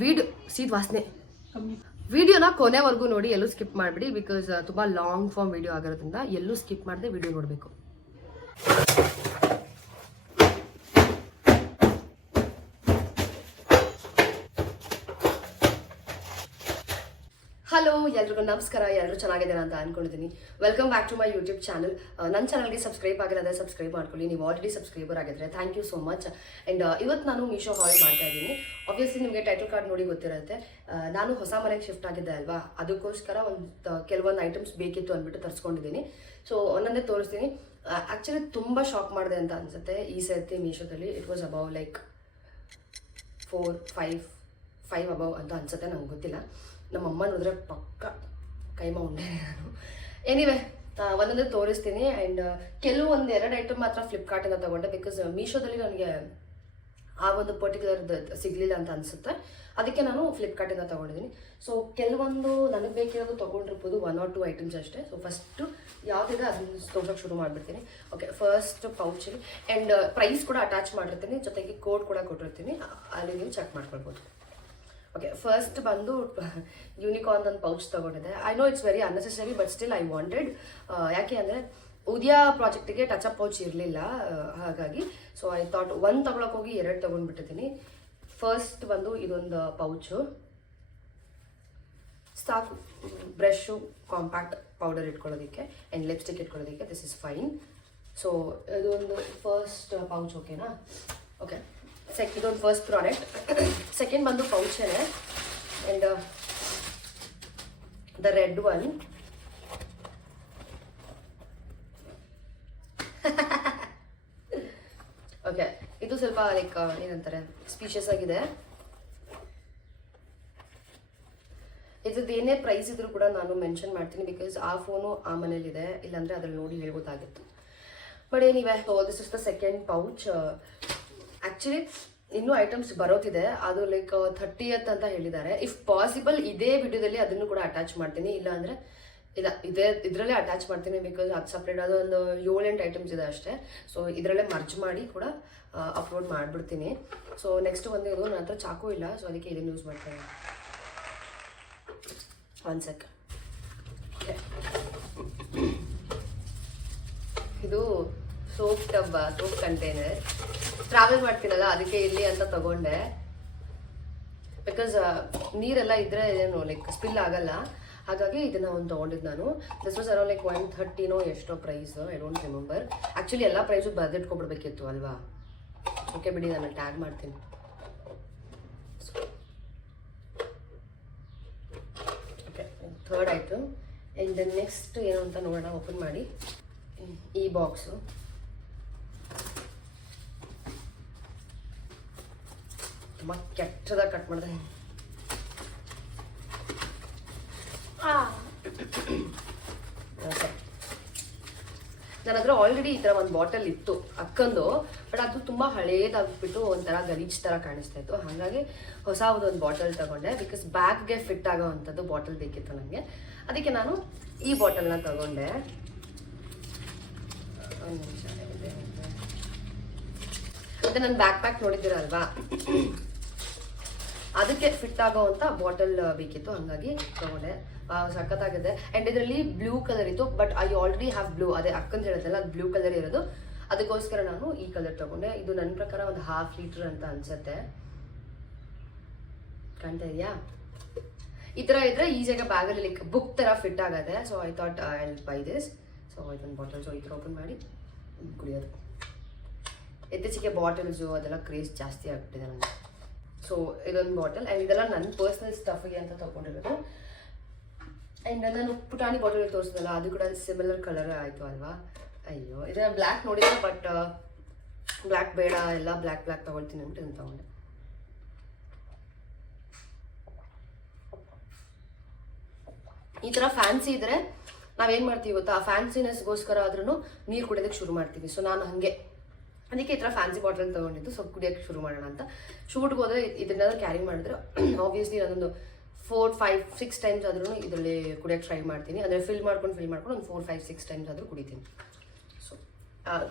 ಸೀದ್ ವಾಸನೆ ವಿಡಿಯೋನ ಕೊನೆವರೆಗೂ ನೋಡಿ, ಎಲ್ಲೂ ಸ್ಕಿಪ್ ಮಾಡಿಬಿಡಿ. ಬಿಕಾಸ್ ತುಂಬ ಲಾಂಗ್ ಫಾರ್ಮ್ ವಿಡಿಯೋ ಆಗಿರೋದ್ರಿಂದ ಎಲ್ಲೂ ಸ್ಕಿಪ್ ಮಾಡದೆ ವಿಡಿಯೋ ನೋಡಬೇಕು. ಹಲೋ, ಎಲ್ರಿಗೂ ನಮಸ್ಕಾರ. ಎಲ್ಲರೂ ಚೆನ್ನಾಗಿದ್ದೀರಾ ಅಂತ ಅನ್ಕೊಂಡಿದ್ದೀನಿ. Welcome back to my YouTube channel. ನನ್ನ ಚಾನಲ್ಗೆ ಸಬ್ಸ್ಕ್ರೈಬ್ ಆಗಿರೋದೇ ಸಬ್ಸ್ಕ್ರೈಬ್ ಮಾಡ್ಕೊಳ್ಳಿ. ನೀವು ಆಲ್ರೆಡಿ ಸಬ್ಸ್ಕ್ರೈಬರ್ ಆಗಿದ್ರೆ thank you so much. And ಇವತ್ತು ನಾನು ಮೀಶೋ ಹಾಲ್ ಮಾಡ್ತಾ ಇದ್ದೀನಿ. ಆಬ್ವಿಯಸ್ಲಿ ನಿಮಗೆ ಟೈಟಲ್ ಕಾರ್ಡ್ ನೋಡಿ ಗೊತ್ತಿರುತ್ತೆ. ನಾನು ಹೊಸ ಮನೆಗೆ ಶಿಫ್ಟ್ ಆಗಿದ್ದೆ ಅಲ್ವಾ, ಅದಕ್ಕೋಸ್ಕರ ಕೆಲವೊಂದು ಐಟಮ್ಸ್ ಬೇಕಿತ್ತು ಅಂದ್ಬಿಟ್ಟು ತರಿಸ್ಕೊಂಡಿದ್ದೀನಿ. ಸೊ ಒಂದೊಂದೇ ತೋರಿಸ್ತೀನಿ. ಆ್ಯಕ್ಚುಲಿ ತುಂಬ ಶಾಕ್ ಮಾಡಿದೆ ಅಂತ ಅನ್ಸುತ್ತೆ ಈ ಸರ್ತಿ ಮೀಶೋದಲ್ಲಿ. It was above like 4-5 above ಅಂತ ಅನ್ಸುತ್ತೆ, ನಂಗೆ ಗೊತ್ತಿಲ್ಲ. ನಮ್ಮಮ್ಮ ನೋಡಿದ್ರೆ ಪಕ್ಕ ಕೈಮ ಉಂಡೆ ನಾನು. ಎನಿವೆ ಒಂದೊಂದೇ ತೋರಿಸ್ತೀನಿ. ಆ್ಯಂಡ್ ಕೆಲವೊಂದು 2 ಐಟಮ್ ಮಾತ್ರ ಫ್ಲಿಪ್ಕಾರ್ಟಿಂದ ತೊಗೊಂಡೆ. ಬಿಕಾಸ್ ಮೀಶೋದಲ್ಲಿ ನನಗೆ ಆ ಒಂದು ಪರ್ಟಿಕ್ಯುಲರ್ದು ಸಿಗಲಿಲ್ಲ ಅಂತ ಅನಿಸುತ್ತೆ, ಅದಕ್ಕೆ ನಾನು ಫ್ಲಿಪ್ಕಾರ್ಟಿಂದ ತೊಗೊಂಡಿದ್ದೀನಿ. ಸೊ ಕೆಲವೊಂದು ನನಗೆ ಬೇಕಿರೋದು ತೊಗೊಂಡಿರ್ಬೋದು, 1 or 2 ಐಟಮ್ಸ್ ಅಷ್ಟೇ. ಸೊ ಫಸ್ಟು ಯಾವುದಿದೆ ಅದನ್ನು ತೋರ್ಸೋಕ್ಕೆ ಶುರು ಮಾಡಿಬಿಡ್ತೀನಿ. ಓಕೆ, ಫಸ್ಟ್ ಪೌಚಲ್ಲಿ ಆ್ಯಂಡ್ ಪ್ರೈಸ್ ಕೂಡ ಅಟ್ಯಾಚ್ ಮಾಡಿರ್ತೀನಿ, ಜೊತೆಗೆ ಕೋಡ್ ಕೂಡ ಕೊಟ್ಟಿರ್ತೀನಿ, ಅಲ್ಲಿ ನೀವು ಚೆಕ್ ಮಾಡ್ಕೊಳ್ಬೋದು. ಓಕೆ, ಫಸ್ಟ್ ಬಂದು ಯೂನಿಕಾರ್ನ್ ಒಂದು ಪೌಚ್ ತೊಗೊಂಡಿದ್ದೆ. I know it's very unnecessary, but still I wanted. ಯಾಕೆ ಅಂದರೆ ಉದಯ ಪ್ರಾಜೆಕ್ಟಿಗೆ ಟಚ್ ಅಪ್ ಪೌಚ್ ಇರಲಿಲ್ಲ, ಹಾಗಾಗಿ ಸೊ ಐ ಥಾಟ್ 1 ತೊಗೊಳಕ್ಕೆ ಹೋಗಿ 2 ತೊಗೊಂಡ್ಬಿಟ್ಟಿದ್ದೀನಿ. ಫಸ್ಟ್ ಬಂದು ಇದೊಂದು ಪೌಚು ಸಾಕು, ಬ್ರಷು, ಕಾಂಪ್ಯಾಕ್ಟ್ ಪೌಡರ್ ಇಟ್ಕೊಳ್ಳೋದಕ್ಕೆ ಆ್ಯಂಡ್ ಲಿಪ್ಸ್ಟಿಕ್ ಇಟ್ಕೊಳ್ಳೋದಕ್ಕೆ. This is fine. ಸೊ ಇದೊಂದು ಫಸ್ಟ್ ಪೌಚ್, ಓಕೆನಾ? ಓಕೆ, ಇದೊಂದು ಫಸ್ಟ್ ಪ್ರಾಡಕ್ಟ್. ಸೆಕೆಂಡ್ ಬಂದು ಪೌಚೇ and the red one. Okay, ಇದು ಸ್ವಲ್ಪ ಲೈಕ್ ಏನಂತಾರೆ, ಸ್ಪೀಷಿಯಸ್ ಆಗಿದೆ. ಇದ್ರದ್ದು ಏನೇ ಪ್ರೈಸ್ ಇದ್ರೂ ಕೂಡ ನಾನು ಮೆನ್ಷನ್ ಮಾಡ್ತೀನಿ, ಬಿಕಾಸ್ ಆ ಫೋನು ಆ ಮನೇಲಿದೆ, ಇಲ್ಲಾಂದರೆ ಅದ್ರಲ್ಲಿ ನೋಡಿ ಹೇಳ್ಬೋದಾಗಿತ್ತು. ಬಟ್ ಏನಿವೆ, this is the second pouch. Actually ಇನ್ನೂ ಐಟಮ್ಸ್ ಬರೋತಿದೆ, ಅದು ಲೈಕ್ 30th ಅಂತ ಹೇಳಿದ್ದಾರೆ. ಇಫ್ ಪಾಸಿಬಲ್ ಇದೇ ವಿಡಿಯೋದಲ್ಲಿ ಅದನ್ನು ಕೂಡ ಅಟ್ಯಾಚ್ ಮಾಡ್ತೀನಿ, ಇಲ್ಲ ಇದರಲ್ಲೇ ಅಟ್ಯಾಚ್ ಮಾಡ್ತೀನಿ. ಬಿಕಾಸ್ ಅದು ಸಪ್ರೇಟ್ ಅದು ಒಂದು 7-8 ಐಟಮ್ಸ್ ಇದೆ ಅಷ್ಟೇ. ಸೊ ಇದರಲ್ಲೇ ಮರ್ಜ್ ಮಾಡಿ ಕೂಡ ಅಪ್ಲೋಡ್ ಮಾಡಿಬಿಡ್ತೀನಿ. ಸೊ ನೆಕ್ಸ್ಟ್ ಒಂದು ಇದು, ನನ್ನ ಹತ್ರ ಚಾಕು ಇಲ್ಲ, ಸೊ ಅದಕ್ಕೆ ಇದನ್ನು ಯೂಸ್ ಮಾಡ್ತೀನಿ. 1 ಸೆಕ್. ಇದು soap tub, soap container. Travel ಮಾಡ್ತೀನಲ್ಲ ಅದಕ್ಕೆ ಇಲ್ಲಿ ಅಂತ ತಗೊಂಡೆ. ಬಿಕಾಸ್ ನೀರೆಲ್ಲ ಇದ್ರೆ ಏನು ಲೈಕ್ ಸ್ಪಿಲ್ ಆಗಲ್ಲ, ಹಾಗಾಗಿ ಇದನ್ನ ಒಂದು ತೊಗೊಂಡಿದ್ದು ನಾನು. ದಿಸ್ ವಾಸ್ ಅರೌಂಡ್ ಲೈಕ್ 130 ಎಷ್ಟೋ price, I don't remember. Actually ಎಲ್ಲ ಪ್ರೈಸು ಬರೆದಿಟ್ಕೊಬಿಡ್ಬೇಕಿತ್ತು ಅಲ್ವಾ. ಓಕೆ ಬಿಡಿ, ನಾನು ಟ್ಯಾಗ್ ಮಾಡ್ತೀನಿ. ಓಕೆ, ಥರ್ಡ್ ಆಯಿತು. ಆ್ಯಂಡ್ ದೆನ್ ನೆಕ್ಸ್ಟ್ ಏನು ಅಂತ ನೋಡೋಣ. ಓಪನ್ ಮಾಡಿ ಈ ಬಾಕ್ಸು. ತುಂಬ ಕೆಟ್ಟದಾಗ ಕಟ್ ಮಾಡಿದೆ. ಓಕೆ, ನನ್ನ ಹತ್ರ ಆಲ್ರೆಡಿ ಈ ಥರ ಒಂದು ಬಾಟಲ್ ಇತ್ತು ಅಕ್ಕಂದು, ಬಟ್ ಅದು ತುಂಬ ಹಳೇದಾಗ್ಬಿಟ್ಟು ಒಂಥರ ಗಲೀಜ್ ಥರ ಕಾಣಿಸ್ತಾ ಇತ್ತು. ಹಾಗಾಗಿ ಹೊಸ ಒಂದು ಬಾಟಲ್ ತಗೊಂಡೆ. ಬಿಕಾಸ್ ಬ್ಯಾಗ್ಗೆ ಫಿಟ್ ಆಗೋ ಅಂಥದ್ದು ಬಾಟಲ್ ಬೇಕಿತ್ತು ನನಗೆ, ಅದಕ್ಕೆ ನಾನು ಈ ಬಾಟಲ್ನ ತಗೊಂಡೆ. ಒಂದು ನಿಮಿಷ ಇದೆ. ಮತ್ತು ನನ್ನ ಬ್ಯಾಕ್ ಪ್ಯಾಕ್ ನೋಡಿದ್ದೀರಲ್ವಾ, ಅದಕ್ಕೆ ಫಿಟ್ ಆಗೋ ಅಂತ ಬಾಟಲ್ ಬೇಕಿತ್ತು, ಹಾಗಾಗಿ ತಗೊಂಡೆ. ಸಖತ್ತಾಗಿದೆ. ಆ್ಯಂಡ್ ಇದರಲ್ಲಿ ಬ್ಲೂ ಕಲರ್ ಇತ್ತು, but I already have blue. ಅದೇ ಅಕ್ಕಂತ ಹೇಳಿದ್ನಲ್ಲ, ಅದು ಬ್ಲೂ ಕಲರ್ ಇರೋದು, ಅದಕ್ಕೋಸ್ಕರ ನಾನು ಈ ಕಲರ್ ತಗೊಂಡೆ. ಇದು ನನ್ನ ಪ್ರಕಾರ ಒಂದು 1/2 ಲೀಟರ್ ಅಂತ ಅನ್ಸುತ್ತೆ. ಕಾಣ್ತಾ ಇದೆಯಾ? ಈ ಥರ ಇದ್ರೆ ಈಸಿಯಾಗಿ ಬ್ಯಾಗಲ್ಲಿ ಲೈಕ್ ಬುಕ್ ಥರ ಫಿಟ್ ಆಗತ್ತೆ. So I thought I will buy this. So ಇದೊಂದು ಬಾಟಲ್. ಸೊ ಈ ಥರ ಓಪನ್ ಮಾಡಿ ಕುಡಿಯೋದು. ಇತ್ತೀಚೆಗೆ ಬಾಟಲ್ಸು ಅದೆಲ್ಲ ಕ್ರೇಜ್ ಜಾಸ್ತಿ ಆಗ್ಬಿಟ್ಟಿದೆ ನನಗೆ. ಸೊ ಇದೊಂದು ಬಾಟಲ್. ಆ್ಯಂಡ್ ಇದೆಲ್ಲ ನನ್ನ ಪರ್ಸ್ನಲ್ ಸ್ಟಫ್ಗೆ ಅಂತ ತೊಗೊಂಡಿರೋದು. ಆ್ಯಂಡ್ ನಾನು ಪುಟಾಣಿ ಬಾಟಲ್ ತೋರಿಸಿದಲ್ಲ, ಅದು ಕೂಡ ಸಿಮಿಲರ್ ಕಲರ್ ಆಯಿತು ಅಲ್ವಾ. ಅಯ್ಯೋ, ಇದನ್ನ ಬ್ಲ್ಯಾಕ್ ನೋಡಿದ್ದೆ, ಬಟ್ ಬ್ಲ್ಯಾಕ್ ಬೇಡ, ಎಲ್ಲ ಬ್ಲ್ಯಾಕ್ ತೊಗೊಳ್ತೀನಿ ಅಂದ್ಬಿಟ್ಟು ಇದನ್ನು ತೊಗೊಂಡೆ. ಈ ಥರ ಫ್ಯಾನ್ಸಿ ಇದ್ರೆ ನಾವೇನು ಮಾಡ್ತೀವಿ ಗೊತ್ತಾ, ಆ ಫ್ಯಾನ್ಸಿನೆಸ್ಗೋಸ್ಕರ ಆದ್ರೂ ನೀರು ಕುಡಿಯೋದಕ್ಕೆ ಶುರು ಮಾಡ್ತೀವಿ. ಸೊ ನಾನು ಹಾಗೆ ಅದಕ್ಕೆ ಈ ಥರ ಫ್ಯಾನ್ಸಿ ಬಾಟಲ್ ತೊಗೊಂಡಿದ್ದು, ಸ್ವಲ್ಪ ಕುಡಿಯೋಕ್ಕೆ ಶುರು ಮಾಡೋಣ ಅಂತ. ಶೂಟ್ಗೆ ಹೋದರೆ ಇದನ್ನೆಲ್ಲ ಕ್ಯಾರಿ ಮಾಡಿದ್ರೆ ಆಬ್ವಿಯಸ್ಲಿ ನಾನೊಂದು 4-5-6 ಟೈಮ್ಸ್ ಆದ್ರೂ ಇದರಲ್ಲಿ ಕುಡಿಯೋಕ್ಕೆ ಟ್ರೈ ಮಾಡ್ತೀನಿ. ಅಂದರೆ ಫಿಲ್ ಮಾಡ್ಕೊಂಡು ಒಂದು 4-5-6 ಟೈಮ್ಸ್ ಆದರೂ ಕುಡಿತೀನಿ. ಸೊ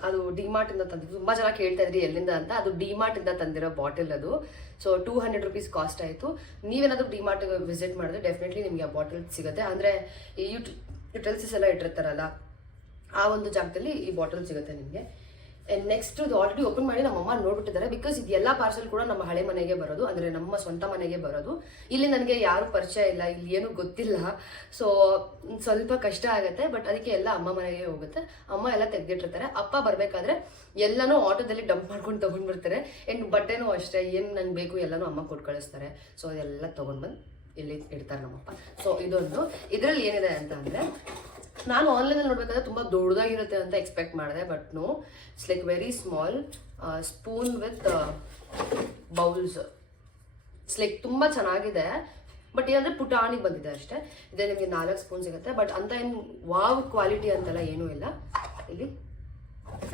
ಅದು ಡಿಮಾರ್ಟಿಂದ ತಂದಿದ್ದು. ತುಂಬ ಜನ ಕೇಳ್ತಾ ಇದ್ರಿ ಎಲ್ಲಿಂದ ಅಂತ. ಅದು ಡಿಮಾರ್ಟಿಂದ ತಂದಿರೋ ಬಾಟಲ್ ಅದು. ಸೊ 200 rupees ಕಾಸ್ಟ್ ಆಯಿತು. ನೀವೇನಾದರೂ ಡಿಮಾರ್ಟ್ಗೆ ವಿಸಿಟ್ ಮಾಡಿದ್ರೆ ಡೆಫಿನೆಟ್ಲಿ ನಿಮಗೆ ಆ ಬಾಟಲ್ ಸಿಗುತ್ತೆ. ಅಂದರೆ ಈ ಯುಟೆಲ್ಸಿಸ್ ಎಲ್ಲ ಇಟ್ಟಿರ್ತಾರಲ್ಲ ಆ ಒಂದು ಜಾಗದಲ್ಲಿ ಈ ಬಾಟಲ್ ಸಿಗುತ್ತೆ ನಿಮಗೆ. ನೆಕ್ಸ್ಟ್ ಇದು ಆಲ್ರೆಡಿ ಓಪನ್ ಮಾಡಿ ನಮ್ಮಮ್ಮ ನೋಡ್ಬಿಟ್ಟಿದ್ದಾರೆ. ಬಿಕಾಸ್ ಇದು ಎಲ್ಲ ಪಾರ್ಸಲ್ ಕೂಡ ನಮ್ಮ ಹಳೆ ಮನೆಗೆ ಬರೋದು, ಅಂದರೆ ನಮ್ಮ ಸ್ವಂತ ಮನೆಗೆ ಬರೋದು. ಇಲ್ಲಿ ನನಗೆ ಯಾರು ಪರಿಚಯ ಇಲ್ಲ, ಇಲ್ಲಿ ಏನೂ ಗೊತ್ತಿಲ್ಲ. ಸೊ ಸ್ವಲ್ಪ ಕಷ್ಟ ಆಗುತ್ತೆ. ಬಟ್ ಅದಕ್ಕೆ ಎಲ್ಲ ಅಮ್ಮ ಮನೆಗೆ ಹೋಗುತ್ತೆ. ಅಮ್ಮ ಎಲ್ಲ ತೆಗೆದಿಟ್ಟಿರ್ತಾರೆ. ಅಪ್ಪ ಬರಬೇಕಾದ್ರೆ ಎಲ್ಲನೂ ಆಟೋದಲ್ಲಿ ಡಂಪ್ ಮಾಡ್ಕೊಂಡು ತೊಗೊಂಡ್ಬಿಡ್ತಾರೆ. ಆ್ಯಂಡ್ ಬಟ್ಟೆನೂ ಅಷ್ಟೇ, ಏನು ನಂಗೆ ಬೇಕು ಎಲ್ಲನೂ ಅಮ್ಮ ಕೊಟ್ಟು ಕಳಿಸ್ತಾರೆ. ಸೊ ಅದೆಲ್ಲ ತೊಗೊಂಡ್ಬಂದು ಇಲ್ಲಿ ಇಡ್ತಾರೆ ನಮ್ಮಪ್ಪ. ಸೊ ಇದೊಂದು. ಇದರಲ್ಲಿ ಏನಿದೆ ಅಂತ ಅಂದರೆ, ನಾನು ಆನ್ಲೈನಲ್ಲಿ ನೋಡ್ಬೇಕಾದ್ರೆ ತುಂಬ ದೊಡ್ಡದಾಗಿರುತ್ತೆ ಅಂತ ಎಕ್ಸ್ಪೆಕ್ಟ್ ಮಾಡಿದೆ. But no, it's like very small spoon with bowls. It's like ತುಂಬ ಚೆನ್ನಾಗಿದೆ. ಬಟ್ ಏನಂದರೆ ಪುಟಾಣಿಗೆ ಬಂದಿದೆ ಅಷ್ಟೇ. ಇದೇ ನಿಮಗೆ 4 ಸ್ಪೂನ್ ಸಿಗುತ್ತೆ. ಬಟ್ ಅಂತ ಏನು ವಾವ್ ಕ್ವಾಲಿಟಿ ಅಂತೆಲ್ಲ ಏನೂ ಇಲ್ಲ ಇಲ್ಲಿ.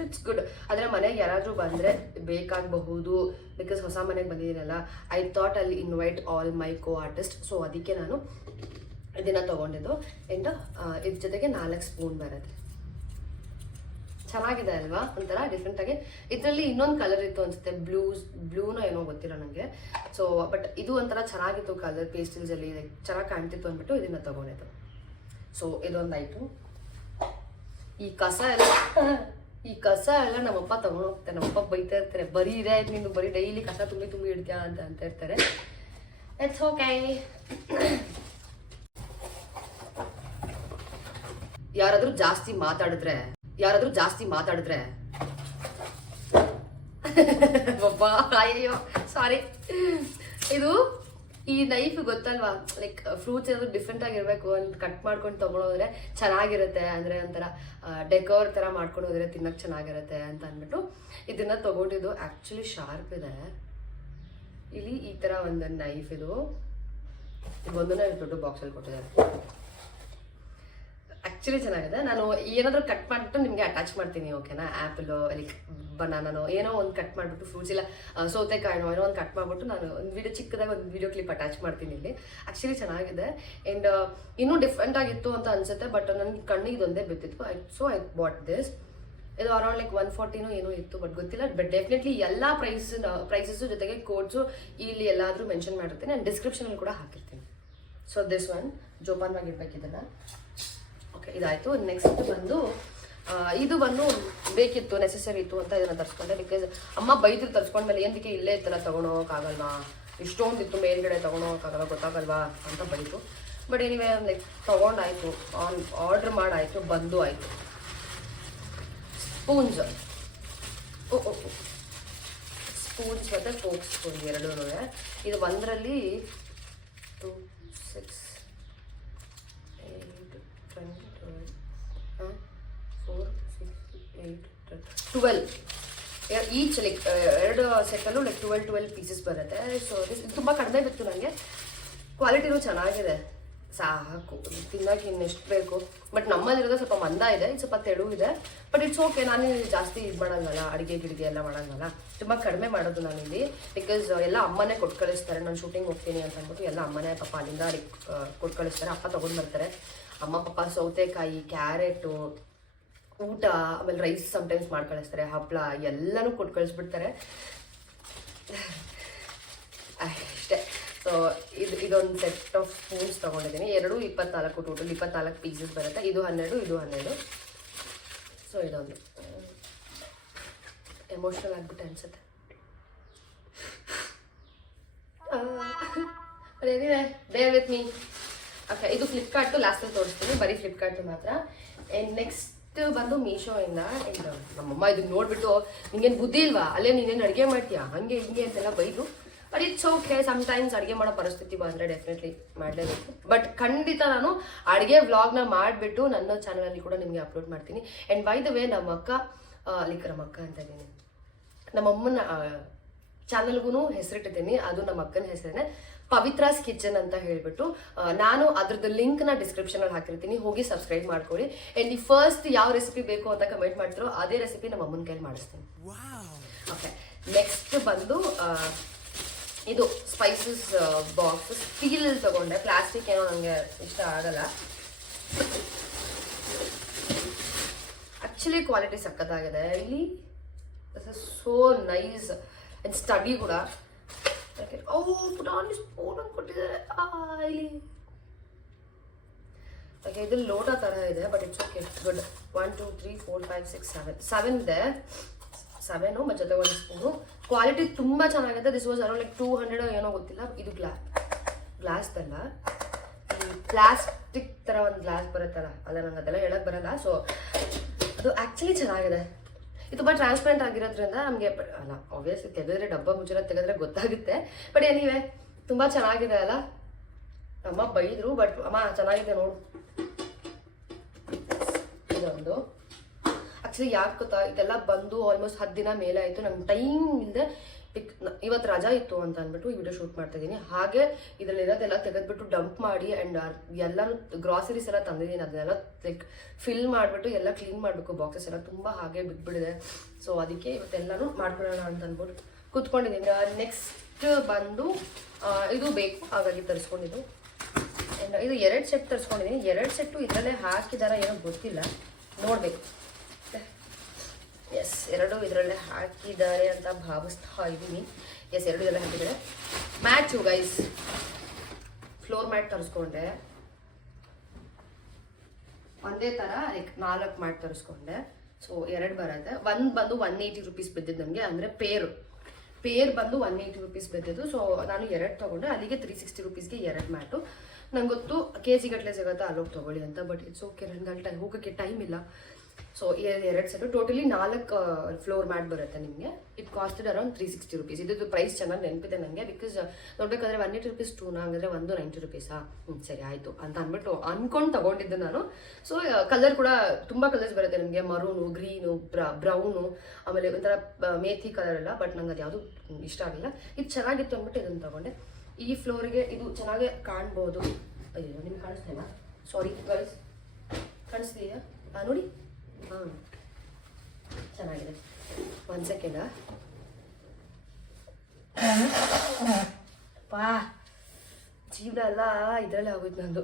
It's good. ಆದರೆ ಮನೆಗೆ ಯಾರಾದರೂ ಬಂದರೆ ಬೇಕಾಗಬಹುದು. ಬಿಕಾಸ್ ಹೊಸ ಮನೆಗೆ ಬಂದಿದ್ದೀನಲ್ಲ, ಐ ಥಾಟ್ ಅಲ್ಲಿ invite all my co artist. So ಅದಕ್ಕೆ ನಾನು ಇದನ್ನು ತೊಗೊಂಡಿದ್ದು. ಆ್ಯಂಡ್ ಇದ್ರ ಜೊತೆಗೆ 4 ಸ್ಪೂನ್ ಬರುತ್ತೆ. ಚೆನ್ನಾಗಿದೆ ಅಲ್ವಾ, ಒಂಥರ ಡಿಫ್ರೆಂಟಾಗಿ. ಇದರಲ್ಲಿ ಇನ್ನೊಂದು ಕಲರ್ ಇತ್ತು ಅನಿಸುತ್ತೆ, ಬ್ಲೂನೋ ಏನೋ ಗೊತ್ತಿಲ್ಲ ನನಗೆ. ಸೊ ಬಟ್ ಇದು ಒಂಥರ ಚೆನ್ನಾಗಿತ್ತು ಕಲರ್, ಪೇಸ್ಟಲ್ಸಲ್ಲಿ ಚೆನ್ನಾಗಿ ಕಾಣ್ತಿತ್ತು ಅಂದ್ಬಿಟ್ಟು ಇದನ್ನು ತೊಗೊಂಡಿದ್ದು. ಸೊ ಇದೊಂದಾಯಿತು. ಈ ಕಸ ಎಲ್ಲ ನಮ್ಮಪ್ಪ ತೊಗೊಂಡು ಹೋಗ್ತಾರೆ. ನಮ್ಮಪ್ಪ ಬೈತಾ ಇರ್ತಾರೆ, ಬರೀ ಇದೆ ಆಯ್ತು ನೀನು, ಬರೀ ಡೈಲಿ ಕಸ ತುಂಬಿ ಇಡ್ತೀಯಾ ಅಂತ ಇರ್ತಾರೆ. It's okay. ಯಾರಾದ್ರೂ ಜಾಸ್ತಿ ಮಾತಾಡಿದ್ರೆ ಅಯ್ಯೋ ಸಾರಿ. ಇದು ಈ ನೈಫ್ ಗೊತ್ತಲ್ವಾ, ಲೈಕ್ ಫ್ರೂಟ್ಸ್ ಏನಾದ್ರು ಡಿಫ್ರೆಂಟ್ ಆಗಿರ್ಬೇಕು ಅಂತ ಕಟ್ ಮಾಡ್ಕೊಂಡು ತೊಗೊಂಡೋದ್ರೆ ಚೆನ್ನಾಗಿರುತ್ತೆ. ಅಂದರೆ ಒಂಥರ ಡೆಕೋರ್ ಥರ ಮಾಡ್ಕೊಂಡು ಹೋದ್ರೆ ತಿನ್ನಕ್ಕೆ ಚೆನ್ನಾಗಿರುತ್ತೆ ಅಂತ ಅಂದ್ಬಿಟ್ಟು ಇದನ್ನ ತೊಗೊಂಡಿದ್ದು. ಆ್ಯಕ್ಚುಲಿ ಶಾರ್ಪ್ ಇದೆ ಇಲ್ಲಿ. ಈ ಥರ ಒಂದು ನೈಫ್ ಇದು. ಒಂದನ್ನ ದೊಡ್ಡ ಬಾಕ್ಸಲ್ಲಿ ಕೊಟ್ಟಿದ್ದಾರೆ. ಆ್ಯಕ್ಚುಲಿ ಚೆನ್ನಾಗಿದೆ. ನಾನು ಏನಾದರೂ ಕಟ್ ಮಾಡಿಬಿಟ್ಟು ನಿಮಗೆ ಅಟ್ಯಾಚ್ ಮಾಡ್ತೀನಿ, ಓಕೆನಾ? ಆ್ಯಪಲು, ಲೈಕ್ ಬನಾನೋ ಏನೋ ಒಂದು ಕಟ್ ಮಾಡಿಬಿಟ್ಟು, ಫ್ರೂಟ್ಸ್ ಇಲ್ಲ ಸೌತೆಕಾಯಿನೋ ಏನೋ ಒಂದು ಕಟ್ ಮಾಡಿಬಿಟ್ಟು ನಾನು ಒಂದು ವಿಡಿಯೋ ಚಿಕ್ಕದಾಗಿ ಒಂದು ವಿಡಿಯೋ ಕ್ಲಿಪ್ ಅಟ್ಯಾಚ್ ಮಾಡ್ತೀನಿ ಇಲ್ಲಿ. ಆ್ಯಕ್ಚುಲಿ ಚೆನ್ನಾಗಿದೆ. ಆ್ಯಂಡ್ ಇನ್ನೂ ಡಿಫ್ರೆಂಟ್ ಆಗಿತ್ತು ಅಂತ ಅನಿಸುತ್ತೆ. ಬಟ್ ನನಗೆ ಕಣ್ಣಿಗೆ ಇದೊಂದೇ ಬಿತ್ತಿತ್ತು. So I bought this. ಇದು ಅರೌಂಡ್ ಲೈಕ್ 140 ಏನೋ ಇತ್ತು, ಬಟ್ ಗೊತ್ತಿಲ್ಲ. ಬಟ್ ಡೆಫಿನೆಟ್ಲಿ ಎಲ್ಲ ಪ್ರೈಸಸ್ಸು ಜೊತೆಗೆ ಕೋಡ್ಸು ಇಲ್ಲಿ ಎಲ್ಲಾದರೂ ಮೆನ್ಷನ್ ಮಾಡಿರ್ತೀನಿ. ನಾನು ಡಿಸ್ಕ್ರಿಪ್ಷನಲ್ಲಿ ಕೂಡ ಹಾಕಿರ್ತೀನಿ. ಸೊ ದಿಸ್ ಒನ್ ಜೋಪಾನವಾಗಿ ಇಡಬೇಕಿದ್ದನ್ನು. ಓಕೆ, ಇದಾಯಿತು. ನೆಕ್ಸ್ಟ್ ಬಂದು ಇದು ಬಂದು ಬೇಕಿತ್ತು, ನೆಸೆಸರಿ ಇತ್ತು ಅಂತ ಇದನ್ನು ತರಿಸ್ಕೊಂಡೆ. ಬಿಕಾಸ್ ಅಮ್ಮ ಬೈದ್ರು ತರಿಸ್ಕೊಂಡ್ಮೇಲೆ ಏನಕ್ಕೆ ಇಲ್ಲೇ ಇತ್ತಲ್ಲ ತೊಗೊಳೋಕ್ಕಾಗಲ್ವಾ, ಇಷ್ಟೊಂದಿತ್ತು ಮೇಲ್ಗಡೆ ತೊಗೊಳೋಕ್ಕಾಗಲ್ಲ, ಗೊತ್ತಾಗಲ್ವಾ ಅಂತ ಬೈತು. ಬಟ್ ಏನಿವೆ ಲೈಕ್ ತೊಗೊಂಡಾಯಿತು, ಆರ್ಡ್ರ್ ಮಾಡಾಯಿತು, ಬಂದು ಆಯಿತು. ಸ್ಪೂನ್ಸ್ ಮತ್ತು ಫೋಕ್ ಸ್ಪೂನ್ ಎರಡೂ. ಇದು ಒಂದರಲ್ಲಿ 2, 6, 8, 10, 4, 6, 8, 12 ಈಚ್. ಲೈಕ್ ಎರಡು ಸೆಟ್ಟಲ್ಲೂ ಲೈಕ್ 12 ಪೀಸಸ್ ಬರುತ್ತೆ. ಸೊ ಇದು ತುಂಬ ಕಡಿಮೆ ಬಿತ್ತು ನನಗೆ. ಕ್ವಾಲಿಟಿನೂ ಚೆನ್ನಾಗಿದೆ, ಸಾಕು ತಿನ್ನೋಕೆ ಇನ್ನೆಷ್ಟು ಬೇಕು. ಬಟ್ ನಮ್ಮಲ್ಲಿರೋದು ಸ್ವಲ್ಪ ಮಂದ ಇದೆ, ಇದು ಸ್ವಲ್ಪ ತೆಳು ಇದೆ. But it's okay. ನಾನು ಜಾಸ್ತಿ ಇದು ಮಾಡೋಂಗಲ್ಲ, ಅಡುಗೆ ಎಲ್ಲ ಮಾಡೋಂಗಲ್ಲ. ತುಂಬ ಕಡಿಮೆ ಮಾಡೋದು ನಾನಿಲ್ಲಿ. ಬಿಕಾಸ್ ಎಲ್ಲ ಅಮ್ಮನೇ ಕೊಟ್ಟು ಕಳಿಸ್ತಾರೆ. ನಾನು ಶೂಟಿಂಗ್ ಹೋಗ್ತೀನಿ ಅಂತ ಅಂದ್ಬಿಟ್ಟು ಎಲ್ಲ ಅಮ್ಮನೇ ಪಾಪ ಅಲ್ಲಿಂದ ಕೊಟ್ಟು ಕಳಿಸ್ತಾರೆ. ಅಪ್ಪ ತೊಗೊಂಡು ಬರ್ತಾರೆ. ಅಮ್ಮ ಪಾಪ ಸೌತೆಕಾಯಿ, ಕ್ಯಾರೆಟು, ಊಟ, ಆಮೇಲೆ ರೈಸ್ ಸಮ್ಟೈಮ್ಸ್ ಮಾಡಿ ಕಳಿಸ್ತಾರೆ, ಹಪ್ಪಳ ಎಲ್ಲನೂ ಕೊಟ್ಟು ಕಳಿಸ್ಬಿಡ್ತಾರೆ ಅಷ್ಟೇ. ಸೊ ಇದೊಂದು ಸೆಟ್ ಆಫ್ ಸ್ಪೂನ್ಸ್ ತೊಗೊಂಡಿದ್ದೀನಿ. 24 ಟೋಟಲ್ 24 ಪೀಸಸ್ ಬರುತ್ತೆ. ಇದು 12, ಇದು 12. ಸೊ ಇದೊಂದು ಎಮೋಷ್ನಲ್ ಆಗಿಬಿಟ್ಟು ಅನಿಸುತ್ತೆ. ಏನಿದೆ, ಬೇರ್ ವಿತ್ ಮೀ. ಓಕೆ, ಇದು ಫ್ಲಿಪ್ಕಾರ್ಟು ಲಾಸ್ಟಲ್ಲಿ ತೋರಿಸ್ತೀನಿ, ಬರೀ ಫ್ಲಿಪ್ಕಾರ್ಟು ಮಾತ್ರ. ಆ್ಯಂಡ್ ನೆಕ್ಸ್ಟ್ ಬಂದು ಮೀಶೋಯಿಂದ. ಆ್ಯಂಡ್ ನಮ್ಮಮ್ಮ ಇದನ್ನ ನೋಡಿಬಿಟ್ಟು, ನಿಂಗೇನು ಬುದ್ಧಿ ಇಲ್ವಾ, ಅಲ್ಲೇ ನೀನೇನು ಅಡುಗೆ ಮಾಡ್ತೀಯಾ, ಹಾಗೆ ಹಿಂಗೆ ಅಂತೆಲ್ಲ ಬೈದು. But it's okay. ಸಮ್ಟೈಮ್ಸ್ ಅಡುಗೆ ಮಾಡೋ ಪರಿಸ್ಥಿತಿ ಬಂದರೆ ಡೆಫಿನೆಟ್ಲಿ ಮಾಡಲೇಬೇಕು. ಬಟ್ ಖಂಡಿತ ನಾನು ಅಡುಗೆ ವ್ಲಾಗ್ನ ಮಾಡಿಬಿಟ್ಟು ನನ್ನ ಚಾನಲಲ್ಲಿ ಕೂಡ ನಿಮಗೆ ಅಪ್ಲೋಡ್ ಮಾಡ್ತೀನಿ. ಆ್ಯಂಡ್ ಬೈ ದ ವೇ ನಮ್ಮ ಅಕ್ಕ ಅಂತ ಇದ್ದೀನಿ, ನಮ್ಮಮ್ಮನ ಚಾನಲ್ಗೂ ಹೆಸರಿಟ್ಟಿದ್ದೀನಿ. ಅದು ನಮ್ಮ ಅಕ್ಕನ ಹೆಸರೇನೆ, ಪವಿತ್ರಾಸ್ ಕಿಚನ್ ಅಂತ ಹೇಳ್ಬಿಟ್ಟು. ನಾನು ಅದ್ರದ್ದು ಲಿಂಕ್ನ ಡಿಸ್ಕ್ರಿಪ್ಷನಲ್ಲಿ ಹಾಕಿರ್ತೀನಿ, ಹೋಗಿ ಸಬ್ಸ್ಕ್ರೈಬ್ ಮಾಡ್ಕೊಳ್ಳಿ. ಆ್ಯಂಡ್ ಈ ಫಸ್ಟ್ ಯಾವ ರೆಸಿಪಿ ಬೇಕು ಅಂತ ಕಮೆಂಟ್ ಮಾಡ್ತಿರೋ ಅದೇ ರೆಸಿಪಿ ನಮ್ಮ ಅಮ್ಮನ ಕೈಲಿ ಮಾಡಿಸ್ತೀನಿ. ಓಕೆ, ನೆಕ್ಸ್ಟ್ ಬಂದು ಇದು ಸ್ಪೈಸಸ್ ಬಾಕ್ಸ್. ಸ್ಟೀಲ್ ತಗೊಂಡೆ, ಪ್ಲಾಸ್ಟಿಕ್ ಏನೋ ನನಗೆ ಇಷ್ಟ ಆಗಲ್ಲ. ಆ್ಯಕ್ಚುಲಿ ಕ್ವಾಲಿಟಿ ಸಖತ್ತಾಗಿದೆ ಇಲ್ಲಿ. This is so nice and study ಕೂಡ. ಯಾಕೆ ಪುಟಾಣಿ ಸ್ಪೂನ್ ಅಂತ ಕೊಟ್ಟಿದ್ದಾರೆ ಇಲ್ಲಿ. ಓಕೆ, ಇದು ಲೋಟ ಥರ ಇದೆ, ಬಟ್ ಇಟ್ಸ್ ಓಕೆ, ಗುಡ್. 1 2 3 4 5 6 7 ಇದೆ. 7 ಮತ್ತು ಜೊತೆ ಒಂದು ಸ್ಪೂನು. ಕ್ವಾಲಿಟಿ ತುಂಬ ಚೆನ್ನಾಗಿದೆ. ದಿಸ್ ವಾಸ್ ಅರೌಂಡ್ ಲೈಕ್ 200 ಏನೋ ಗೊತ್ತಿಲ್ಲ. ಇದು ಗ್ಲಾಸ್ದಲ್ಲ, ಪ್ಲಾಸ್ಟಿಕ್ ಥರ ಒಂದು ಗ್ಲಾಸ್ ಬರುತ್ತಲ್ಲ, ಅಲ್ಲ ನಂಗೆ ಅದೆಲ್ಲ ಹೇಳಕ್ಕೆ ಬರಲ್ಲ. ಸೊ ಅದು ಆ್ಯಕ್ಚುಲಿ ಚೆನ್ನಾಗಿದೆ. ಇದು ತುಂಬ ಟ್ರಾನ್ಸ್ಪರೆಂಟ್ ಆಗಿರೋದ್ರಿಂದ ನಮಗೆ ಅಲ್ಲ ಆಬ್ವಿಯಸ್ಲಿ ತೆಗೆದ್ರೆ ಡಬ್ಬ ಮುಚ್ಚಲ ತೆಗೆದ್ರೆ ಗೊತ್ತಾಗುತ್ತೆ. ಬಟ್ ಏನಿವೆ ತುಂಬ ಚೆನ್ನಾಗಿದೆ ಅಲ್ಲ. ಅಮ್ಮ ಬೈದರು, ಬಟ್ ಅಮ್ಮ ಚೆನ್ನಾಗಿದೆ ನೋಡು. ಇದೊಂದು ಆ್ಯಕ್ಚುಲಿ ಯಾಕೆ ಗೊತ್ತಾ, ಇದೆಲ್ಲ ಬಂದು ಆಲ್ಮೋಸ್ಟ್ 10 ದಿನ ಮೇಲೆ ಆಯಿತು. ನಂಗೆ ಟೈಮ್ ಇಲ್ಲದೆ ಇವತ್ತು ರಜಾ ಇತ್ತು ಅಂತ ಅಂದ್ಬಿಟ್ಟು ಈ ವಿಡಿಯೋ ಶೂಟ್ ಮಾಡ್ತಾ ಇದ್ದೀನಿ. ಹಾಗೆ ಇದರಲ್ಲಿರೋದೆಲ್ಲ ತೆಗೆದ್ಬಿಟ್ಟು ಡಂಪ್ ಮಾಡಿ ಆ್ಯಂಡ್ ಎಲ್ಲನೂ ಗ್ರಾಸರೀಸ್ ಎಲ್ಲ ತಂದಿದ್ದೀನಿ. ಅದನ್ನೆಲ್ಲ ಲೈಕ್ ಫಿಲ್ ಮಾಡಿಬಿಟ್ಟು ಎಲ್ಲ ಕ್ಲೀನ್ ಮಾಡಬೇಕು. ಬಾಕ್ಸಸ್ ಎಲ್ಲ ತುಂಬ ಹಾಗೆ ಬಿಟ್ಬಿಡಿದೆ. ಸೊ ಅದಕ್ಕೆ ಇವತ್ತೆಲ್ಲನೂ ಮಾಡ್ಕೊಳ್ಳೋಣ ಅಂತ ಅಂದ್ಬಿಟ್ಟು ಕೂತ್ಕೊಂಡಿದ್ದೀನಿ. ನೆಕ್ಸ್ಟ್ ಬಂದು ಇದು ಬೇಕು, ಹಾಗಾಗಿ ತರಿಸ್ಕೊಂಡಿದ್ದು. ಆ್ಯಂಡ್ ಇದು 2 ಸೆಟ್ ತರಿಸ್ಕೊಂಡಿದ್ದೀನಿ. 2 ಸೆಟ್ಟು ಇದರಲ್ಲೇ ಹಾಕಿದಾರ ಏನೋ ಗೊತ್ತಿಲ್ಲ, ನೋಡಬೇಕು. ಎಸ್, 2 ಇದರಲ್ಲೇ ಹಾಕಿದ್ದಾರೆ ಅಂತ ಭಾವಿಸ್ತಾ ಇದ್ದೀನಿ. ಎಸ್, 2 ಇದರಲ್ಲೇ ಹಾಕಿದ್ದಾರೆ. ಮ್ಯಾಚು ಗೈಸ್, ಫ್ಲೋರ್ ಮ್ಯಾಟ್ ತರಿಸ್ಕೊಂಡೆ. ಒಂದೇ ಥರ ಲೈಕ್ 4 ಮ್ಯಾಟ್ ತರಿಸ್ಕೊಂಡೆ. ಸೊ 2 ಬರುತ್ತೆ. ಒಂದು ಬಂದು 180 ರೂಪೀಸ್ ಬಿದ್ದಿದ್ದು ನನಗೆ, ಅಂದರೆ ಪೇರ್ ಬಂದು 180 ರೂಪೀಸ್ ಬಿದ್ದಿದ್ದು. ಸೊ ನಾನು 2 ತೊಗೊಂಡೆ. ಅಲ್ಲಿಗೆ 360 ರೂಪೀಸ್ಗೆ 2 ಮ್ಯಾಟು. ನಂಗೆ ಗೊತ್ತು KG ಗಟ್ಟಲೆ ಸಿಗುತ್ತೆ, ಅಲ್ಲೋಗಿ ತೊಗೊಳ್ಳಿ ಅಂತ. ಬಟ್ ಇಟ್ಸ್ ಓಕೆ, ನನಗೆ ಹೋಗೋಕ್ಕೆ ಟೈಮ್ ಇಲ್ಲ. So 2 set totally 4 floor mat ಬರುತ್ತೆ ನಿಮಗೆ. It costed around 360 rupees. ಇದು ಪ್ರೈಸ್ ಚೆನ್ನಾಗಿ ನೆನಪಿದೆ ನನಗೆ. ಬಿಕಾಸ್ ನೋಡ್ಬೇಕಾದ್ರೆ 180 ರೂಪೀಸ್ ಟೂನ, ಹಂಗಂದ್ರೆ 190 ರೂಪೀಸಾ? ಸರಿ ಆಯಿತು ಅಂತ ಅಂದ್ಬಿಟ್ಟು ಅಂದ್ಕೊಂಡು ತೊಗೊಂಡಿದ್ದು ನಾನು. ಸೊ ಕಲರ್ ಕೂಡ ತುಂಬ ಕಲರ್ಸ್ ಬರುತ್ತೆ ನಿಮಗೆ, ಮರೂನು, ಗ್ರೀನು, ಬ್ರೌನು, ಆಮೇಲೆ ಒಂಥರ ಮೇಥಿ ಕಲರ್ ಎಲ್ಲ. ಬಟ್ ನಂಗೆ ಅದು ಯಾವುದು ಇಷ್ಟ ಆಗಿಲ್ಲ. ಇದು ಚೆನ್ನಾಗಿತ್ತು ಅಂದ್ಬಿಟ್ಟು ಇದನ್ನು ತೊಗೊಂಡೆ. ಈ ಫ್ಲೋರಿಗೆ ಇದು ಚೆನ್ನಾಗೇ ಕಾಣ್ಬೋದು. ಅಯ್ಯೋ, ನಿಮ್ಗೆ ಕಾಣಿಸ್ತಾ ಇಲ್ಲ, ಸಾರಿ ಗೈಸ್. ಕಾಣಿಸ್ತೀಯಾ? ನೋಡಿ, ಹಾಂ ಚೆನ್ನಾಗಿದೆ. 1 ಸೆಕೆಂಡ. ಜೀವನ ಎಲ್ಲ ಇದರಲ್ಲೇ ಆಗೋಯ್ತು ನಂದು.